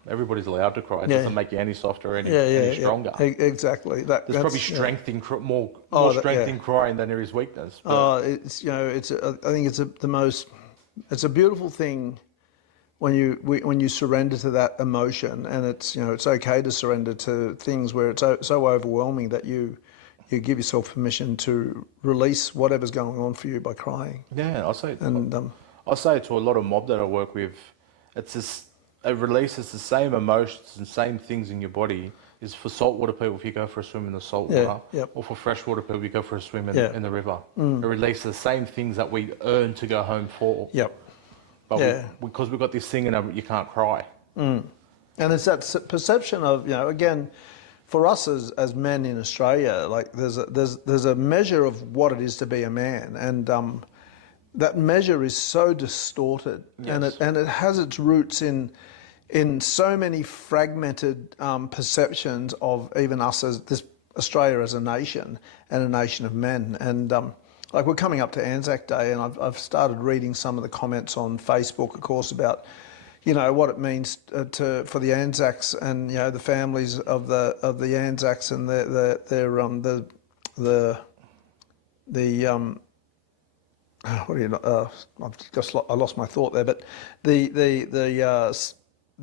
everybody's allowed to cry. It doesn't make you any softer or any stronger. Exactly. There's probably strength in more strength in crying than there is weakness. It's, you know, I think it's a beautiful thing when you surrender to that emotion, and it's, you know, it's okay to surrender to things where it's so overwhelming that you give yourself permission to release whatever's going on for you by crying. Yeah, I say to a lot of mob that I work with, it releases the same emotions and same things in your body. Is for saltwater people, if you go for a swim in the salt water, or for freshwater people, if you go for a swim in the river. It releases the same things that we earn to go home for. But because we've got this thing in you can't cry. And it's that perception of, you know, again, for us as men in Australia, like there's a measure of what it is to be a man, and that measure is so distorted, Yes. and it has its roots in so many fragmented perceptions of even us as this Australia as a nation and a nation of men. And like we're coming up to ANZAC Day, and I've started reading some of the comments on Facebook, of course, about what it means for the ANZACs and the families of the ANZACs and I lost my thought there, but the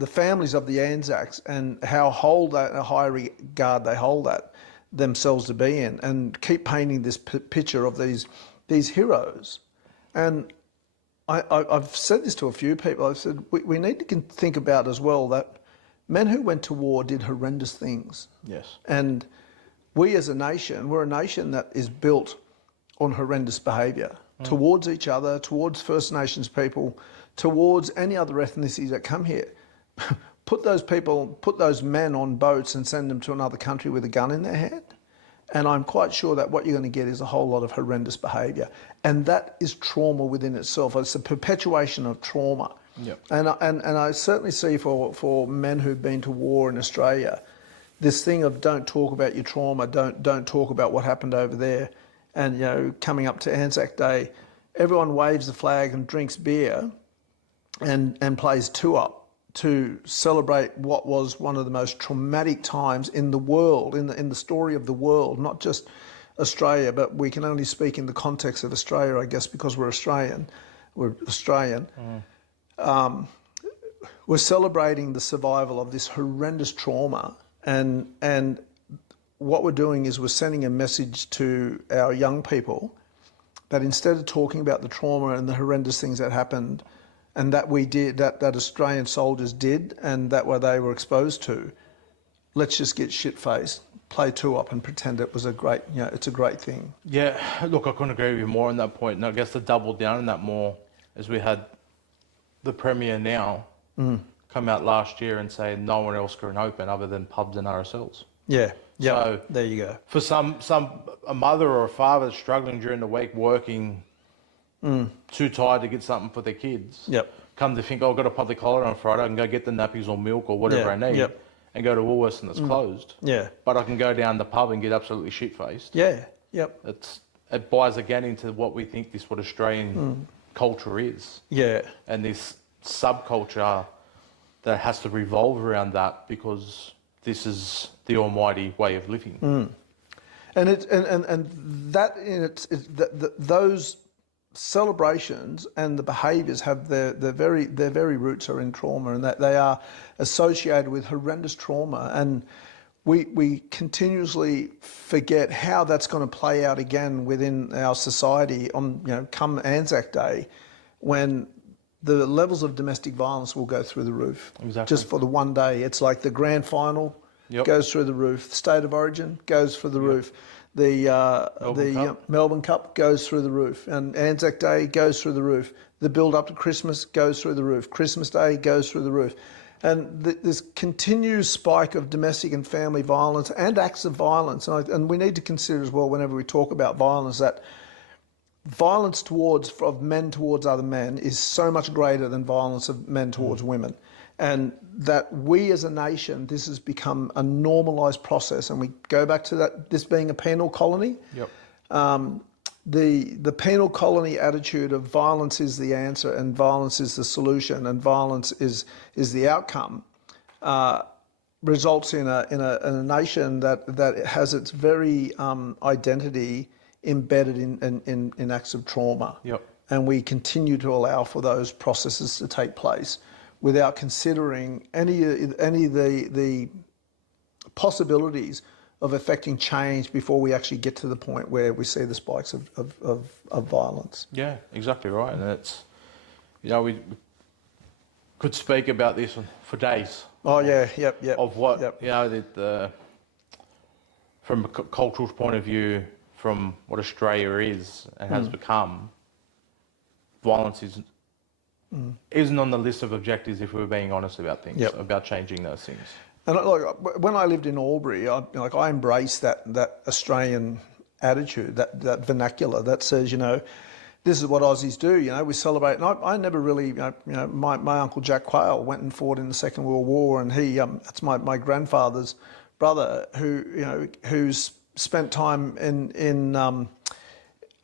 families of the ANZACs and how a high regard they hold that themselves to be in, and keep painting this picture of these heroes. And I've said this to a few people. I've said we need to think about as well that men who went to war did horrendous things. Yes. And we as a nation, we're a nation that is built on horrendous behaviour towards each other, towards First Nations people, towards any other ethnicities that come here. Put those men on boats and send them to another country with a gun in their hand, and I'm quite sure that what you're going to get is a whole lot of horrendous behaviour, and that is trauma within itself. It's a perpetuation of trauma. Yep. And I certainly see for men who've been to war in Australia, this thing of don't talk about your trauma, don't talk about what happened over there, and coming up to ANZAC Day, everyone waves the flag and drinks beer, and plays two-up to celebrate what was one of the most traumatic times in the world, in the story of the world, not just Australia, but we can only speak in the context of Australia, I guess, because we're Australian. We're Australian. We're celebrating the survival of this horrendous trauma, and what we're doing is we're sending a message to our young people that instead of talking about the trauma and the horrendous things that happened, and that we did, that Australian soldiers did, and that what they were exposed to, let's just get shit-faced, play two-up and pretend it was it's a great thing. Yeah, look, I couldn't agree with you more on that point. And I guess to double down on that more, as we had the Premier now come out last year and say no one else can open other than pubs and RSLs. Yeah, yeah. So there you go. For a mother or a father struggling during the week, working, too tired to get something for their kids. Yep. Come to think, I've got a public holiday on Friday, I can go get the nappies or milk or whatever I need, and go to Woolworths and it's closed. Yeah. But I can go down the pub and get absolutely shit-faced. Yeah, yep. It buys again into what we think this what Australian culture is. Yeah. And this subculture that has to revolve around that because this is the almighty way of living. And that in those celebrations and the behaviours have their very roots are in trauma, and that they are associated with horrendous trauma, and we continuously forget how that's going to play out again within our society on come ANZAC Day, when the levels of domestic violence will go through the roof. Exactly. Just for the one day. It's like the grand final goes through the roof. The State of Origin goes through the roof. The Melbourne Cup goes through the roof, and ANZAC Day goes through the roof. The build up to Christmas goes through the roof. Christmas Day goes through the roof. And this continued spike of domestic and family violence and acts of violence. And we need to consider as well, whenever we talk about violence, that violence of men towards other men is so much greater than violence of men towards women. And that we as a nation, this has become a normalised process. And we go back to this being a penal colony. Yep. The penal colony attitude of violence is the answer and violence is the solution and violence is the outcome, results in a nation that has its very identity embedded in acts of trauma. Yep. And we continue to allow for those processes to take place without considering any of the possibilities of affecting change before we actually get to the point where we see the spikes of violence. Yeah, exactly right. And it's, we could speak about this for days. Oh yeah, yep. Of what, from a cultural point of view, from what Australia is and has become, violence isn't on the list of objectives if we're being honest about things, about changing those things. And like when I lived in Albury, I embraced that Australian attitude, that vernacular that says, this is what Aussies do, we celebrate. And I never really, my Uncle Jack Quayle went and fought in the Second World War, and that's my grandfather's brother who's spent time in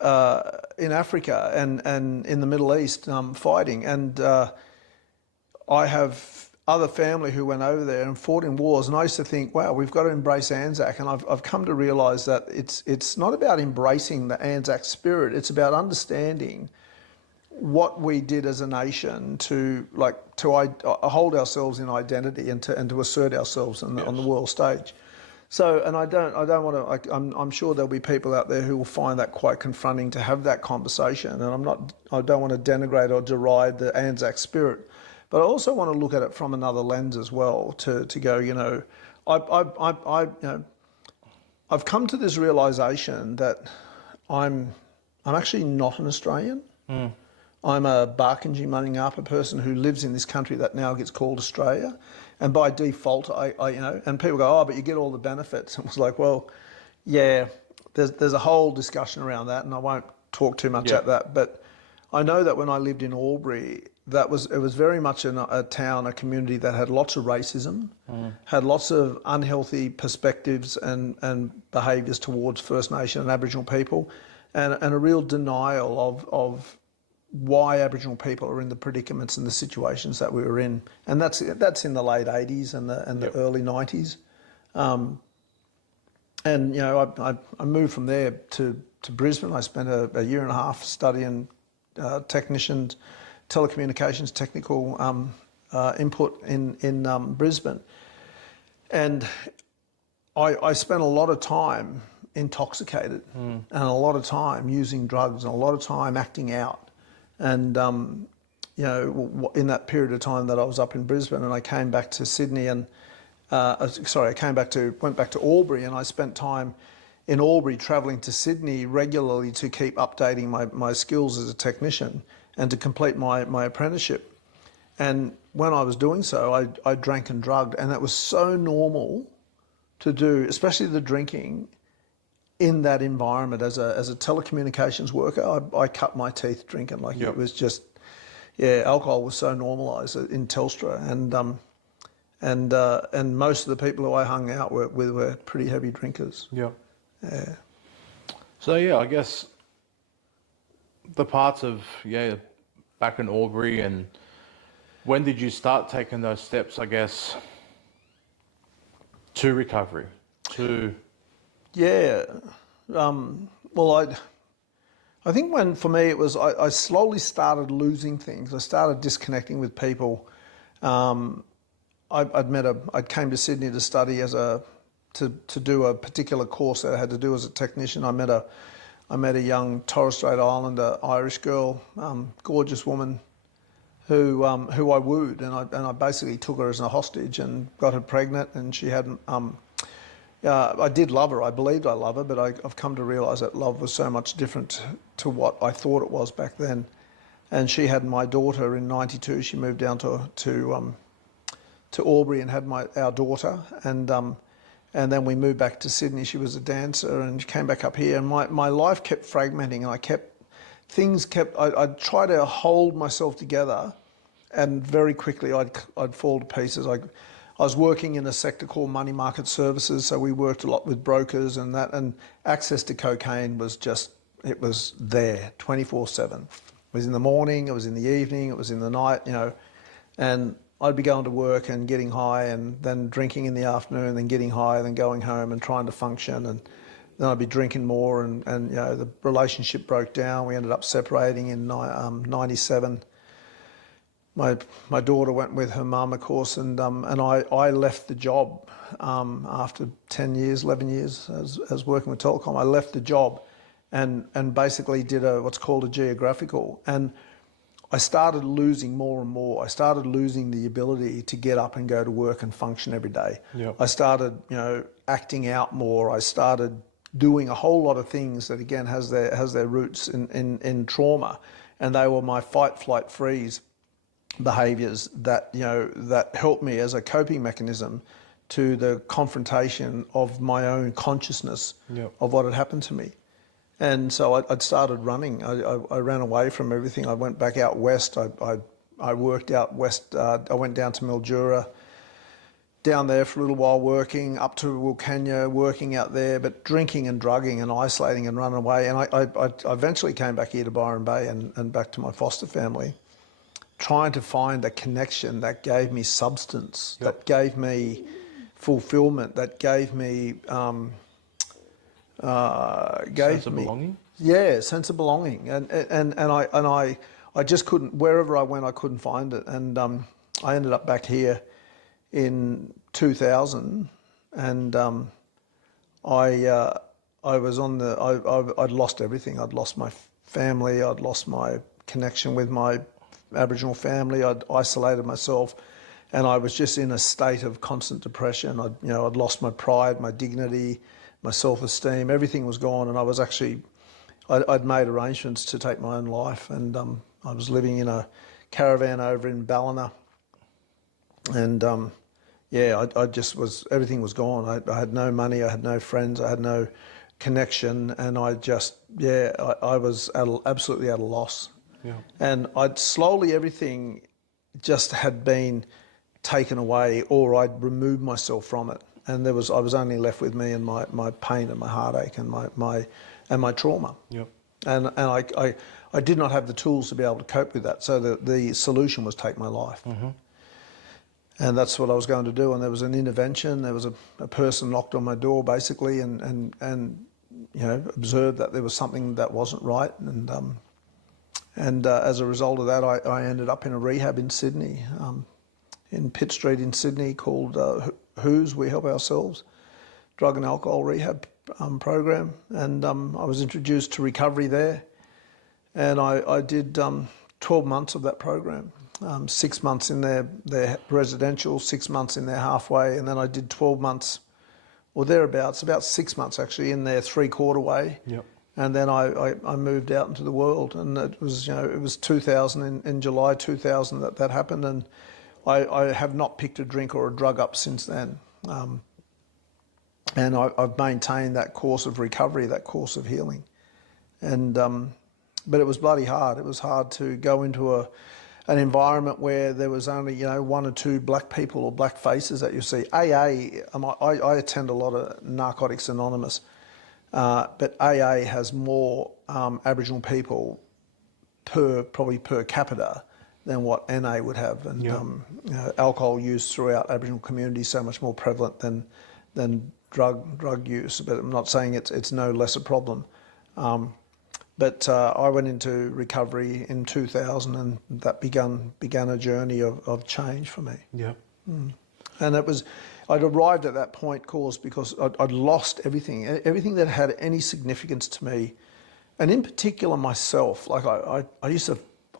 Africa and in the Middle East fighting. And I have other family who went over there and fought in wars, and I used to think, wow, we've got to embrace ANZAC. And I've come to realise that it's not about embracing the ANZAC spirit, it's about understanding what we did as a nation to hold ourselves in identity and to assert ourselves on the world stage. So, and I don't want to. I'm sure there'll be people out there who will find that quite confronting to have that conversation. And I don't want to denigrate or deride the ANZAC spirit, but I also want to look at it from another lens as well. To go, I've come to this realization that I'm actually not an Australian. I'm a Barkindji Munyapa person who lives in this country that now gets called Australia. And by default, and people go, oh, but you get all the benefits. And I was like, well, yeah, there's a whole discussion around that, and I won't talk too much at that. But I know that when I lived in Albury, it was very much a town, a community that had lots of racism, had lots of unhealthy perspectives and behaviours towards First Nation and Aboriginal people, and a real denial of why Aboriginal people are in the predicaments and the situations that we were in, and that's in the late 80s and the early 90s, and I moved from there to Brisbane. I spent a year and a half studying telecommunications technical input in Brisbane, and I spent a lot of time intoxicated and a lot of time using drugs and a lot of time acting out. And, in that period of time that I was up in Brisbane, and I came back to Sydney and, went back to Albury, and I spent time in Albury travelling to Sydney regularly to keep updating my skills as a technician and to complete my apprenticeship. And when I was doing so, I drank and drugged, and that was so normal to do, especially the drinking, in that environment. As a telecommunications worker, I cut my teeth drinking. It was just, alcohol was so normalised in Telstra, and most of the people who I hung out with were pretty heavy drinkers. Yeah. So I guess the parts of back in Albury, and when did you start taking those steps, I guess, to recovery, to... Yeah, well, I think for me it was I slowly started losing things. I started disconnecting with people. I came to Sydney to study to do a particular course that I had to do as a technician. I met a young Torres Strait Islander Irish girl, gorgeous woman, who I wooed, and I basically took her as a hostage and got her pregnant, and she hadn't. I did love her. I believed I love her, but I've come to realise that love was so much different to what I thought it was back then. And she had my daughter in '92. She moved down to Albury and had our daughter, and then we moved back to Sydney. She was a dancer, and she came back up here. And my life kept fragmenting, and I'd try to hold myself together, and very quickly I'd fall to pieces. I was working in a sector called money market services, so we worked a lot with brokers and that, and access to cocaine was it was there 24/7. It was in the morning, it was in the evening, it was in the night, and I'd be going to work and getting high, and then drinking in the afternoon, then getting high, then going home and trying to function, and then I'd be drinking more, and the relationship broke down. We ended up separating in 97. My daughter went with her mum, of course, and I left the job after 10 years, 11 years as working with Telecom. I left the job and basically did what's called a geographical, and I started losing more and more. I started losing the ability to get up and go to work and function every day. Yep. I started, acting out more. I started doing a whole lot of things that again has their roots in trauma, and they were my fight, flight, freeze behaviours that helped me as a coping mechanism to the confrontation of my own consciousness of what had happened to me. And so I'd started running. I ran away from everything. I went back out west. I worked out west. I went down to Mildura, down there for a little while working, up to Wilcannia, working out there, but drinking and drugging and isolating and running away. And I eventually came back here to Byron Bay and back to my foster family, trying to find a connection that gave me substance, that gave me fulfillment, that gave me... sense of belonging? Yeah, sense of belonging. And I just couldn't, wherever I went, I couldn't find it. And I ended up back here in 2000, and I was on the, I'd lost everything. I'd lost my family, I'd lost my connection with my Aboriginal family, I'd isolated myself, and I was just in a state of constant depression. I'd lost my pride, my dignity, my self-esteem, everything was gone, and I was actually, I'd made arrangements to take my own life, and I was living in a caravan over in Ballina, and I just was, everything was gone. I had no money, I had no friends, I had no connection, and I just, I was absolutely at a loss. Yeah. And I'd slowly, everything just had been taken away, or I'd removed myself from it. And I was only left with me and my pain and my heartache and my trauma. Yep. And I did not have the tools to be able to cope with that. So the solution was take my life. Mm-hmm. And that's what I was going to do. And there was an intervention. There was a person knocked on my door basically and observed that there was something that wasn't right. And as a result of that, I ended up in a rehab in Sydney, in Pitt Street in Sydney, called Who's We Help Ourselves, drug and alcohol rehab program. And I was introduced to recovery there. And I did 12 months of that program, 6 months in their residential, 6 months in their halfway, and then I did 12 months, or thereabouts, about 6 months actually, in their three-quarter way. Yep. And then I moved out into the world, and it was 2000, in July 2000 that happened, and I have not picked a drink or a drug up since then. And I've maintained that course of recovery, that course of healing. And but it was bloody hard. It was hard to go into an environment where there was only one or two black people or black faces that you see. AA, I attend a lot of Narcotics Anonymous, but AA has more Aboriginal people probably per capita than what NA would have, and alcohol use throughout Aboriginal communities so much more prevalent than drug use. But I'm not saying it's no less a problem. But I went into recovery in 2000, and that began a journey of change for me. Yeah. And I'd arrived at that point, because I'd lost everything that had any significance to me, and in particular myself. Like I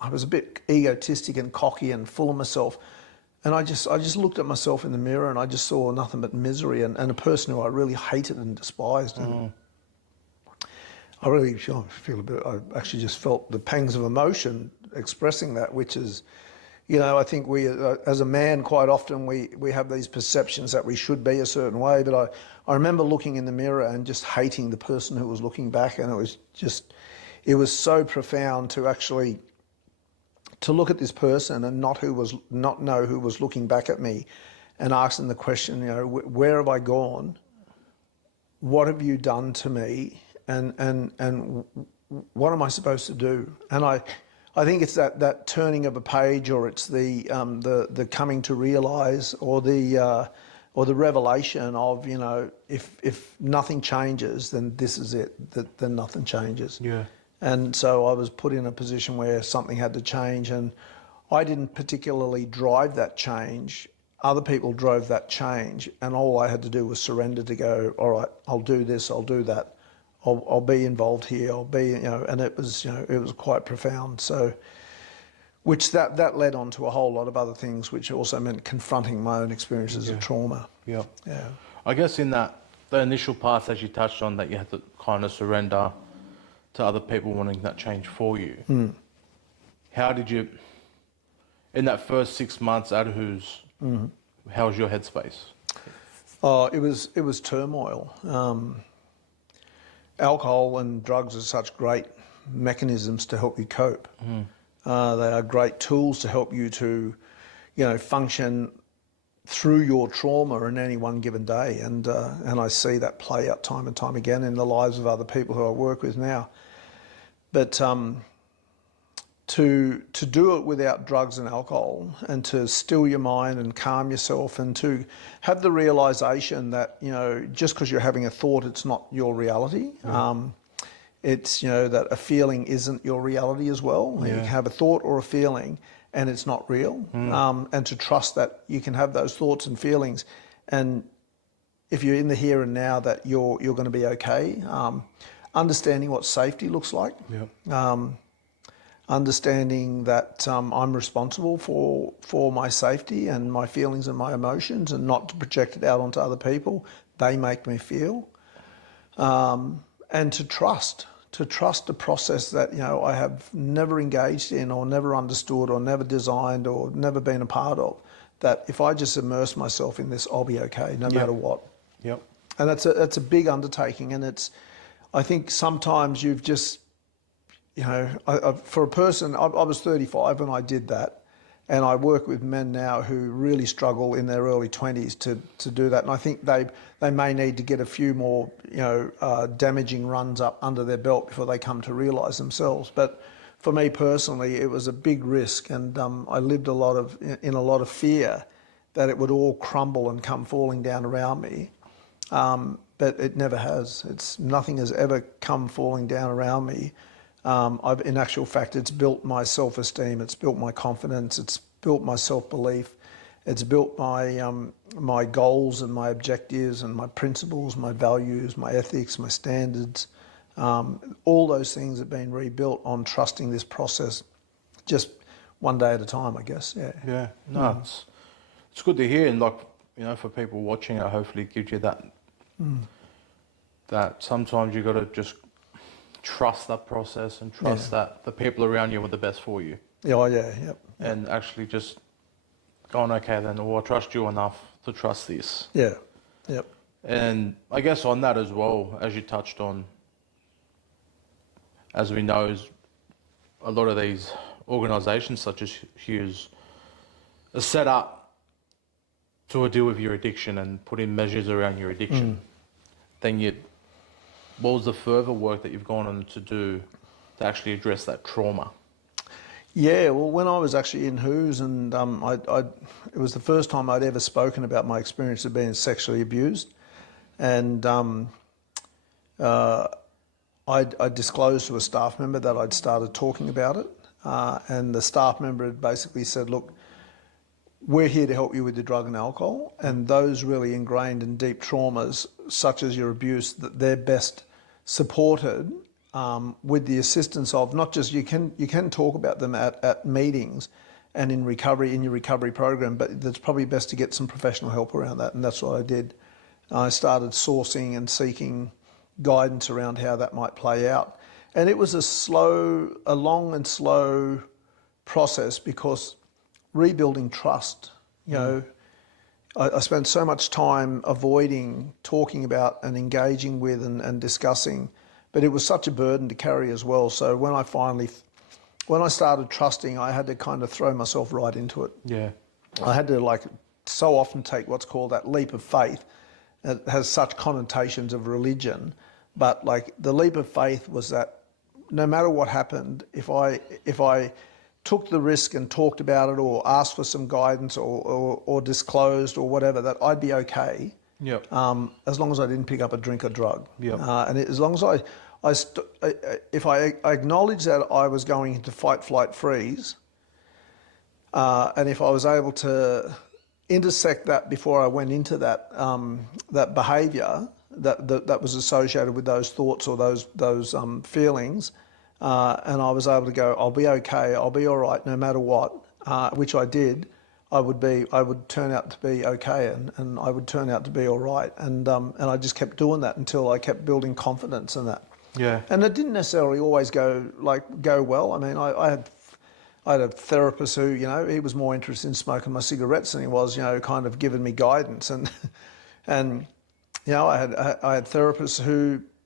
was a bit egotistic and cocky and full of myself, and I just looked at myself in the mirror, and I just saw nothing but misery and a person who I really hated and despised. And I really I actually just felt the pangs of emotion expressing that, which is, I think we, as a man, quite often we have these perceptions that we should be a certain way. But I remember looking in the mirror and just hating the person who was looking back, and it was so profound to actually look at this person and not know who was looking back at me, and ask them the question, where have I gone? What have you done to me? And what am I supposed to do? And I think it's that turning of a page, or it's the coming to realise, or the revelation of, if nothing changes, then this is it. Then nothing changes. Yeah. And so I was put in a position where something had to change, and I didn't particularly drive that change. Other people drove that change, and all I had to do was surrender to go, all right, I'll do this, I'll do that. I'll be involved here. I'll be, and it was quite profound. So, which that led on to a whole lot of other things, which also meant confronting my own experiences of trauma. Yeah. Yeah. I guess in the initial parts, as you touched on, that you had to kind of surrender to other people wanting that change for you. How did you, in that first 6 months out of how was your headspace? Oh, it was turmoil. alcohol and drugs are such great mechanisms to help you cope. They are great tools to help you to, function through your trauma in any one given day. And I see that play out time and time again in the lives of other people who I work with now. But to do it without drugs and alcohol, and to still your mind and calm yourself, and to have the realization that, just because you're having a thought, it's not your reality. It's, that a feeling isn't your reality as well. You can have a thought or a feeling and it's not real. And to trust that you can have those thoughts and feelings, and if you're in the here and now, that you're going to be okay. Understanding what safety looks like. Understanding that I'm responsible for my safety and my feelings and my emotions, and not to project it out onto other people. They make me feel. And to trust a process that, I have never engaged in or never understood or never designed or never been a part of, that if I just immerse myself in this, I'll be okay no matter what. And that's a big undertaking, and I think sometimes you've just, for a person, I was 35 when I did that, and I work with men now who really struggle in their early 20s to do that. And I think they may need to get a few more, damaging runs up under their belt before they come to realise themselves. But for me personally, it was a big risk, and I lived in a lot of fear that it would all crumble and come falling down around me. But it never has. Nothing has ever come falling down around me. In actual fact, it's built my self-esteem, it's built my confidence, it's built my self-belief, it's built my goals and my objectives and my principles, my values, my ethics, my standards. All those things have been rebuilt on trusting this process, just one day at a time, I guess. Yeah. No, it's good to hear, and for people watching, it hopefully gives you that that sometimes you got to just trust that process and trust that the people around you are the best for you. And actually just going, okay then, I trust you enough to trust this. And I guess on that as well, as you touched on, as we know, is a lot of these organisations such as Hughes are set up to deal with your addiction and put in measures around your addiction. Then what was the further work that you've gone on to do to actually address that trauma? Yeah, well, when I was actually in Who's, and it was the first time I'd ever spoken about my experience of being sexually abused, and I disclosed to a staff member that I'd started talking about it, and the staff member had basically said, look, we're here to help you with your drug and alcohol, and those really ingrained and deep traumas, such as your abuse, that they're best supported with the assistance of not just, you can talk about them at meetings and in your recovery program, but it's probably best to get some professional help around that, and that's what I did. I started sourcing and seeking guidance around how that might play out, and it was a long and slow process, because rebuilding trust, I spent so much time avoiding talking about and engaging with and discussing, but it was such a burden to carry as well. So when I started trusting, I had to kind of throw myself right into it. I had to so often take what's called that leap of faith. It has such connotations of religion, but the leap of faith was that no matter what happened, if I took the risk and talked about it, or asked for some guidance, or disclosed or whatever, that I'd be okay. As long as I didn't pick up a drink or drug. And as long as if I acknowledged that I was going into fight, flight, freeze, and if I was able to intersect that before I went into that that behaviour that was associated with those thoughts or those feelings, and I was able to go, I'll be okay, I'll be all right no matter what, which I did, I would turn out to be okay, and I would turn out to be all right. And I just kept doing that until I kept building confidence in that. And it didn't necessarily always go well. I mean, I had a therapist who, he was more interested in smoking my cigarettes than he was, kind of giving me guidance. And I had therapists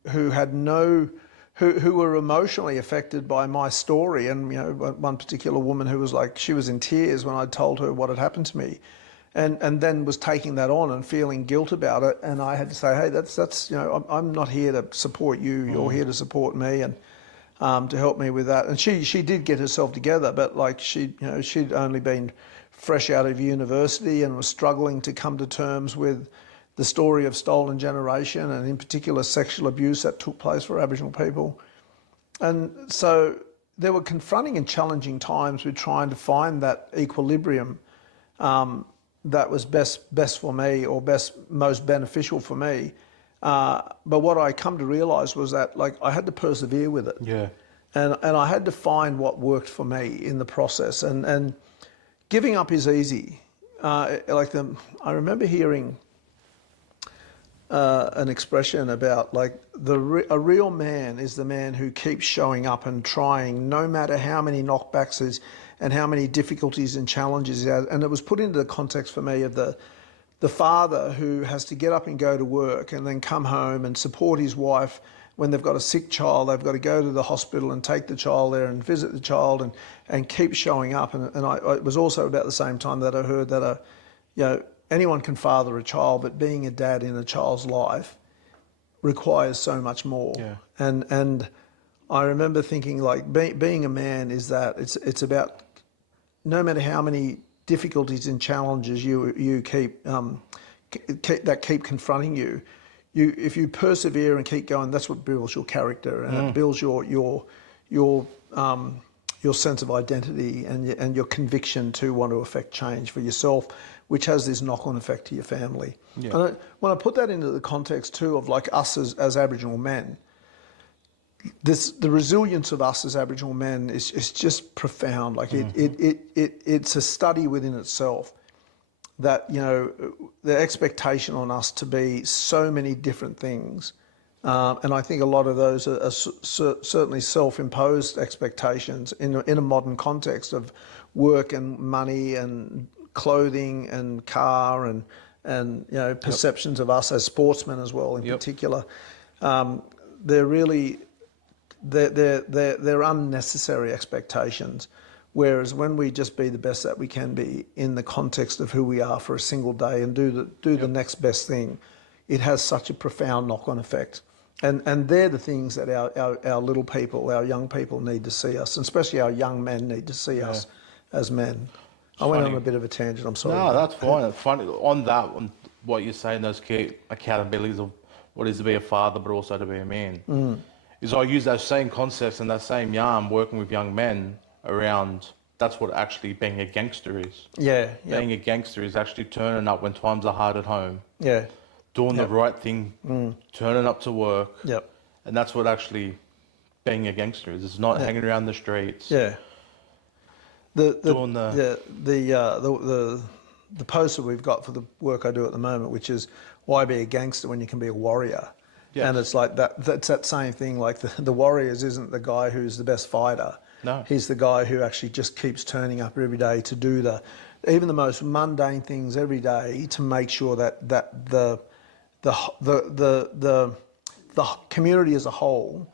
who had no, who were emotionally affected by my story. And, you know, one particular woman who was like, she was in tears when I told her what had happened to me. And then was taking that on and feeling guilt about it. And I had to say, hey, that's you know, I'm not here to support you. You're here to support me and to help me with that. And she did get herself together, but like she'd only been fresh out of university and was struggling to come to terms with the story of stolen generation and in particular sexual abuse that took place for Aboriginal people. And so there were confronting and challenging times with trying to find that equilibrium that was best for me or most beneficial for me. But what I come to realise was that like I had to persevere with it. Yeah. And I had to find what worked for me in the process. And giving up is easy. I remember hearing an expression about like a real man is the man who keeps showing up and trying no matter how many knockbacks is and how many difficulties and challenges he has. And it was put into the context for me of the father who has to get up and go to work and then come home and support his wife when they've got a sick child. They've got to go to the hospital and take the child there and visit the child and keep showing up. And it was also about the same time that I heard that you know, anyone can father a child, but being a dad in a child's life requires so much more. Yeah. And I remember thinking like being a man is that it's about no matter how many difficulties and challenges you keep confronting you, if you persevere and keep going, that's what builds your character and it builds your sense of identity and your conviction to want to affect change for yourself, which has this knock-on effect to your family. Yeah. And when I put that into the context too of like us as Aboriginal men, the resilience of us as Aboriginal men is just profound. Like it's a study within itself. That, you know, the expectation on us to be so many different things, and I think a lot of those are certainly self-imposed expectations in a modern context of work and money and clothing and car and you know perceptions of us as sportsmen as well in particular. They're unnecessary expectations. Whereas when we just be the best that we can be in the context of who we are for a single day and do the next best thing, it has such a profound knock-on effect. And they're the things that our little people, our young people need to see us, and especially our young men need to see us as men. I went on a bit of a tangent, I'm sorry. No, that's fine. It's funny. On what you're saying, those key accountabilities of what it is to be a father, but also to be a man, is I use those same concepts and that same yarn working with young men around. That's what actually being a gangster is. Yeah. Being a gangster is actually turning up when times are hard at home. Yeah. Doing the right thing, turning up to work. Yep. And that's what actually being a gangster is. It's not hanging around the streets. Yeah. The poster we've got for the work I do at the moment, which is why be a gangster when you can be a warrior. Yes. And it's like that's that same thing. Like the warriors isn't the guy who's the best fighter. No. He's the guy who actually just keeps turning up every day to do even the most mundane things every day to make sure that the community as a whole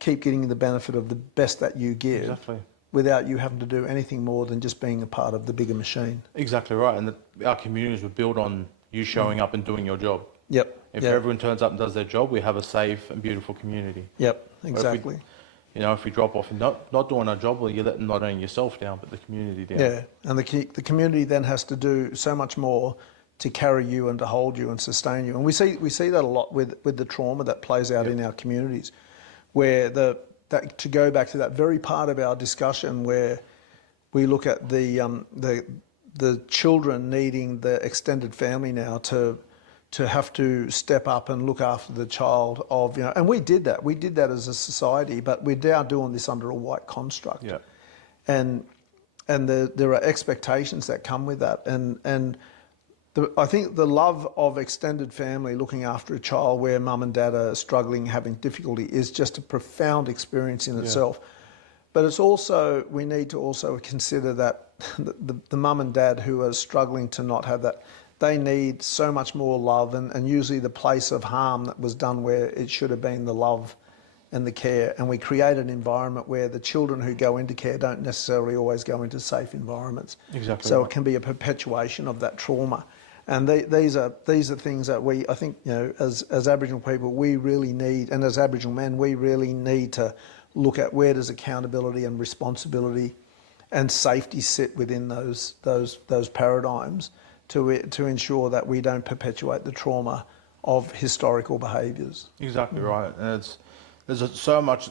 keep getting the benefit of the best that you give. Exactly. Without you having to do anything more than just being a part of the bigger machine. Exactly right. And our communities were built on you showing up and doing your job. Yep. If everyone turns up and does their job, we have a safe and beautiful community. Yep, exactly. If we drop off and not doing our job, well, you're letting not only yourself down, but the community down. Yeah, and the community then has to do so much more to carry you and to hold you and sustain you. And we see that a lot with the trauma that plays out in our communities, where to go back to that very part of our discussion where we look at the children needing the extended family now to have to step up and look after the child of, and we did that as a society, but we're now doing this under a white construct. Yeah. And there are expectations that come with that. And I think the love of extended family, looking after a child where mum and dad are struggling, having difficulty, is just a profound experience in itself. But it's also, we need to also consider that the mum and dad who are struggling to not have they need so much more love, and usually the place of harm that was done where it should have been the love and the care. And we create an environment where the children who go into care don't necessarily always go into safe environments. Exactly. So right. it can be a perpetuation of that trauma. And these are things that I think, as Aboriginal people, we really need, and as Aboriginal men, we really need to look at where does accountability and responsibility and safety sit within those paradigms to ensure that we don't perpetuate the trauma of historical behaviours. Exactly right. And there's so much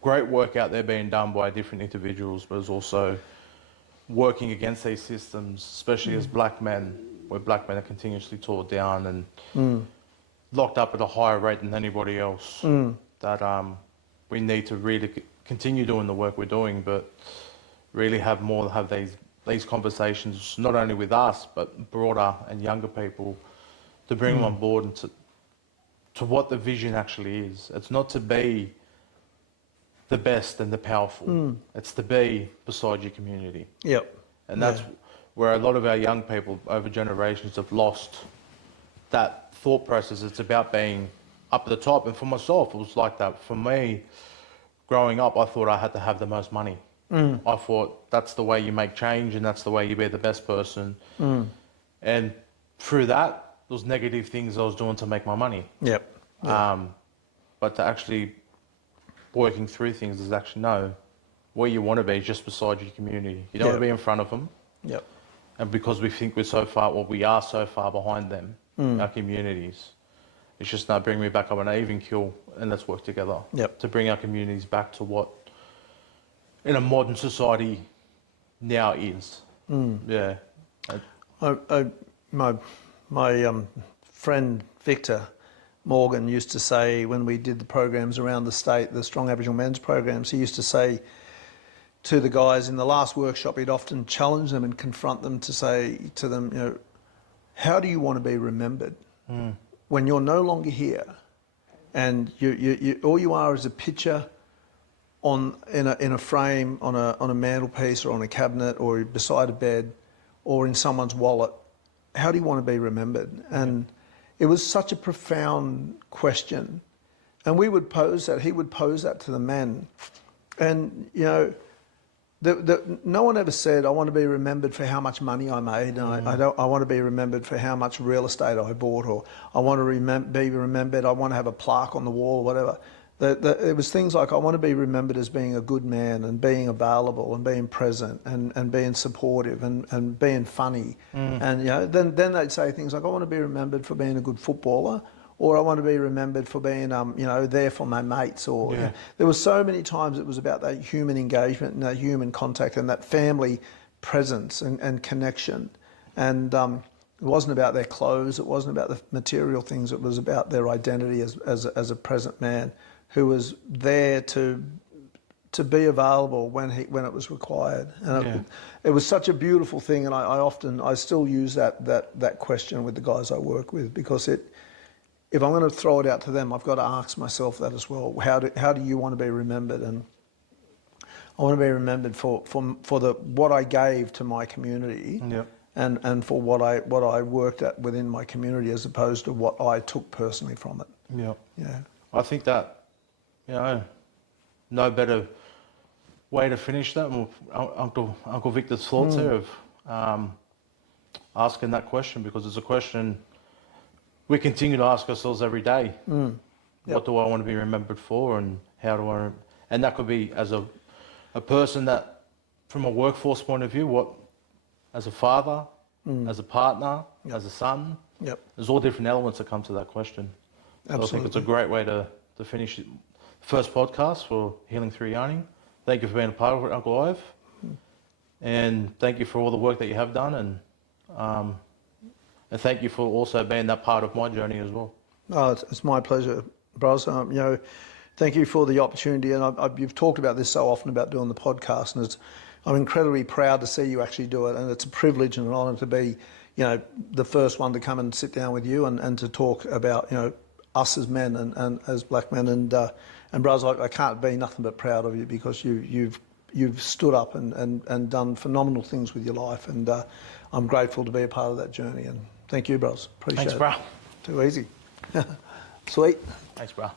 great work out there being done by different individuals, but there's also working against these systems, especially as black men, where black men are continuously taught down and locked up at a higher rate than anybody else. That we need to really continue doing the work we're doing, but really have these conversations, not only with us, but broader and younger people, to bring them on board and to what the vision actually is. It's not to be the best and the powerful. It's to be beside your community. Yep. And that's where a lot of our young people over generations have lost that thought process. It's about being up at the top. And for myself, it was like that. For me, growing up, I thought I had to have the most money. I thought that's the way you make change and that's the way you be the best person. And through that, those negative things I was doing to make my money. Yep. But to actually working through things is actually no, where you want to be is just beside your community. You don't want to be in front of them. Yep. And because we think we are so far behind them, our communities, it's just no, bring me back up an even keel and let's work together. Yep. To bring our communities back to what in a modern society now is. Yeah. My friend Victor Morgan used to say, when we did the programs around the state, the Strong Aboriginal Men's programs, he used to say to the guys in the last workshop, he'd often challenge them and confront them to say to them, how do you want to be remembered when you're no longer here, and you all you are is a picture in a frame on a mantelpiece or on a cabinet or beside a bed or in someone's wallet? How do you want to be remembered? And it was such a profound question. And we would pose that, he would pose that to the men. And, no one ever said, I want to be remembered for how much money I made, and I want to be remembered for how much real estate I bought, or I want to be remembered, I want to have a plaque on the wall or whatever. It was things like, I want to be remembered as being a good man and being available and being present and being supportive and being funny. And then they'd say things like, I want to be remembered for being a good footballer, or I want to be remembered for being there for my mates. Or there were so many times it was about that human engagement and that human contact and that family presence and connection. And it wasn't about their clothes, it wasn't about the material things, it was about their identity as a present man who was there to be available when it was required. And it was such a beautiful thing, and I still use that question with the guys I work with, because if I'm going to throw it out to them, I've got to ask myself that as well. How do you want to be remembered? And I want to be remembered for what I gave to my community, and for what I worked at within my community, as opposed to what I took personally from it. Yeah. I think that, no better way to finish that. Uncle Victor's thoughts there of asking that question, because it's a question we continue to ask ourselves every day. What do I want to be remembered for, and how do I? And that could be as a person that, from a workforce point of view, as a father, as a partner, as a son. There's all different elements that come to that question. So I think it's a great way to finish the first podcast for Healing Through Yarning. Thank you for being a part of it, Uncle Ive. And thank you for all the work that you have done, and thank you for also being that part of my journey as well. Oh, it's my pleasure, Bros. Thank you for the opportunity. And you've talked about this so often about doing the podcast, and I'm incredibly proud to see you actually do it. And it's a privilege and an honour to be, the first one to come and sit down with you and to talk about, us as men and as black men. And Bros, I can't be nothing but proud of you, because you've you've stood up and done phenomenal things with your life, and I'm grateful to be a part of that journey. And thank you, bros. Appreciate Thanks, it. bro. Too easy. Sweet. Thanks, bro.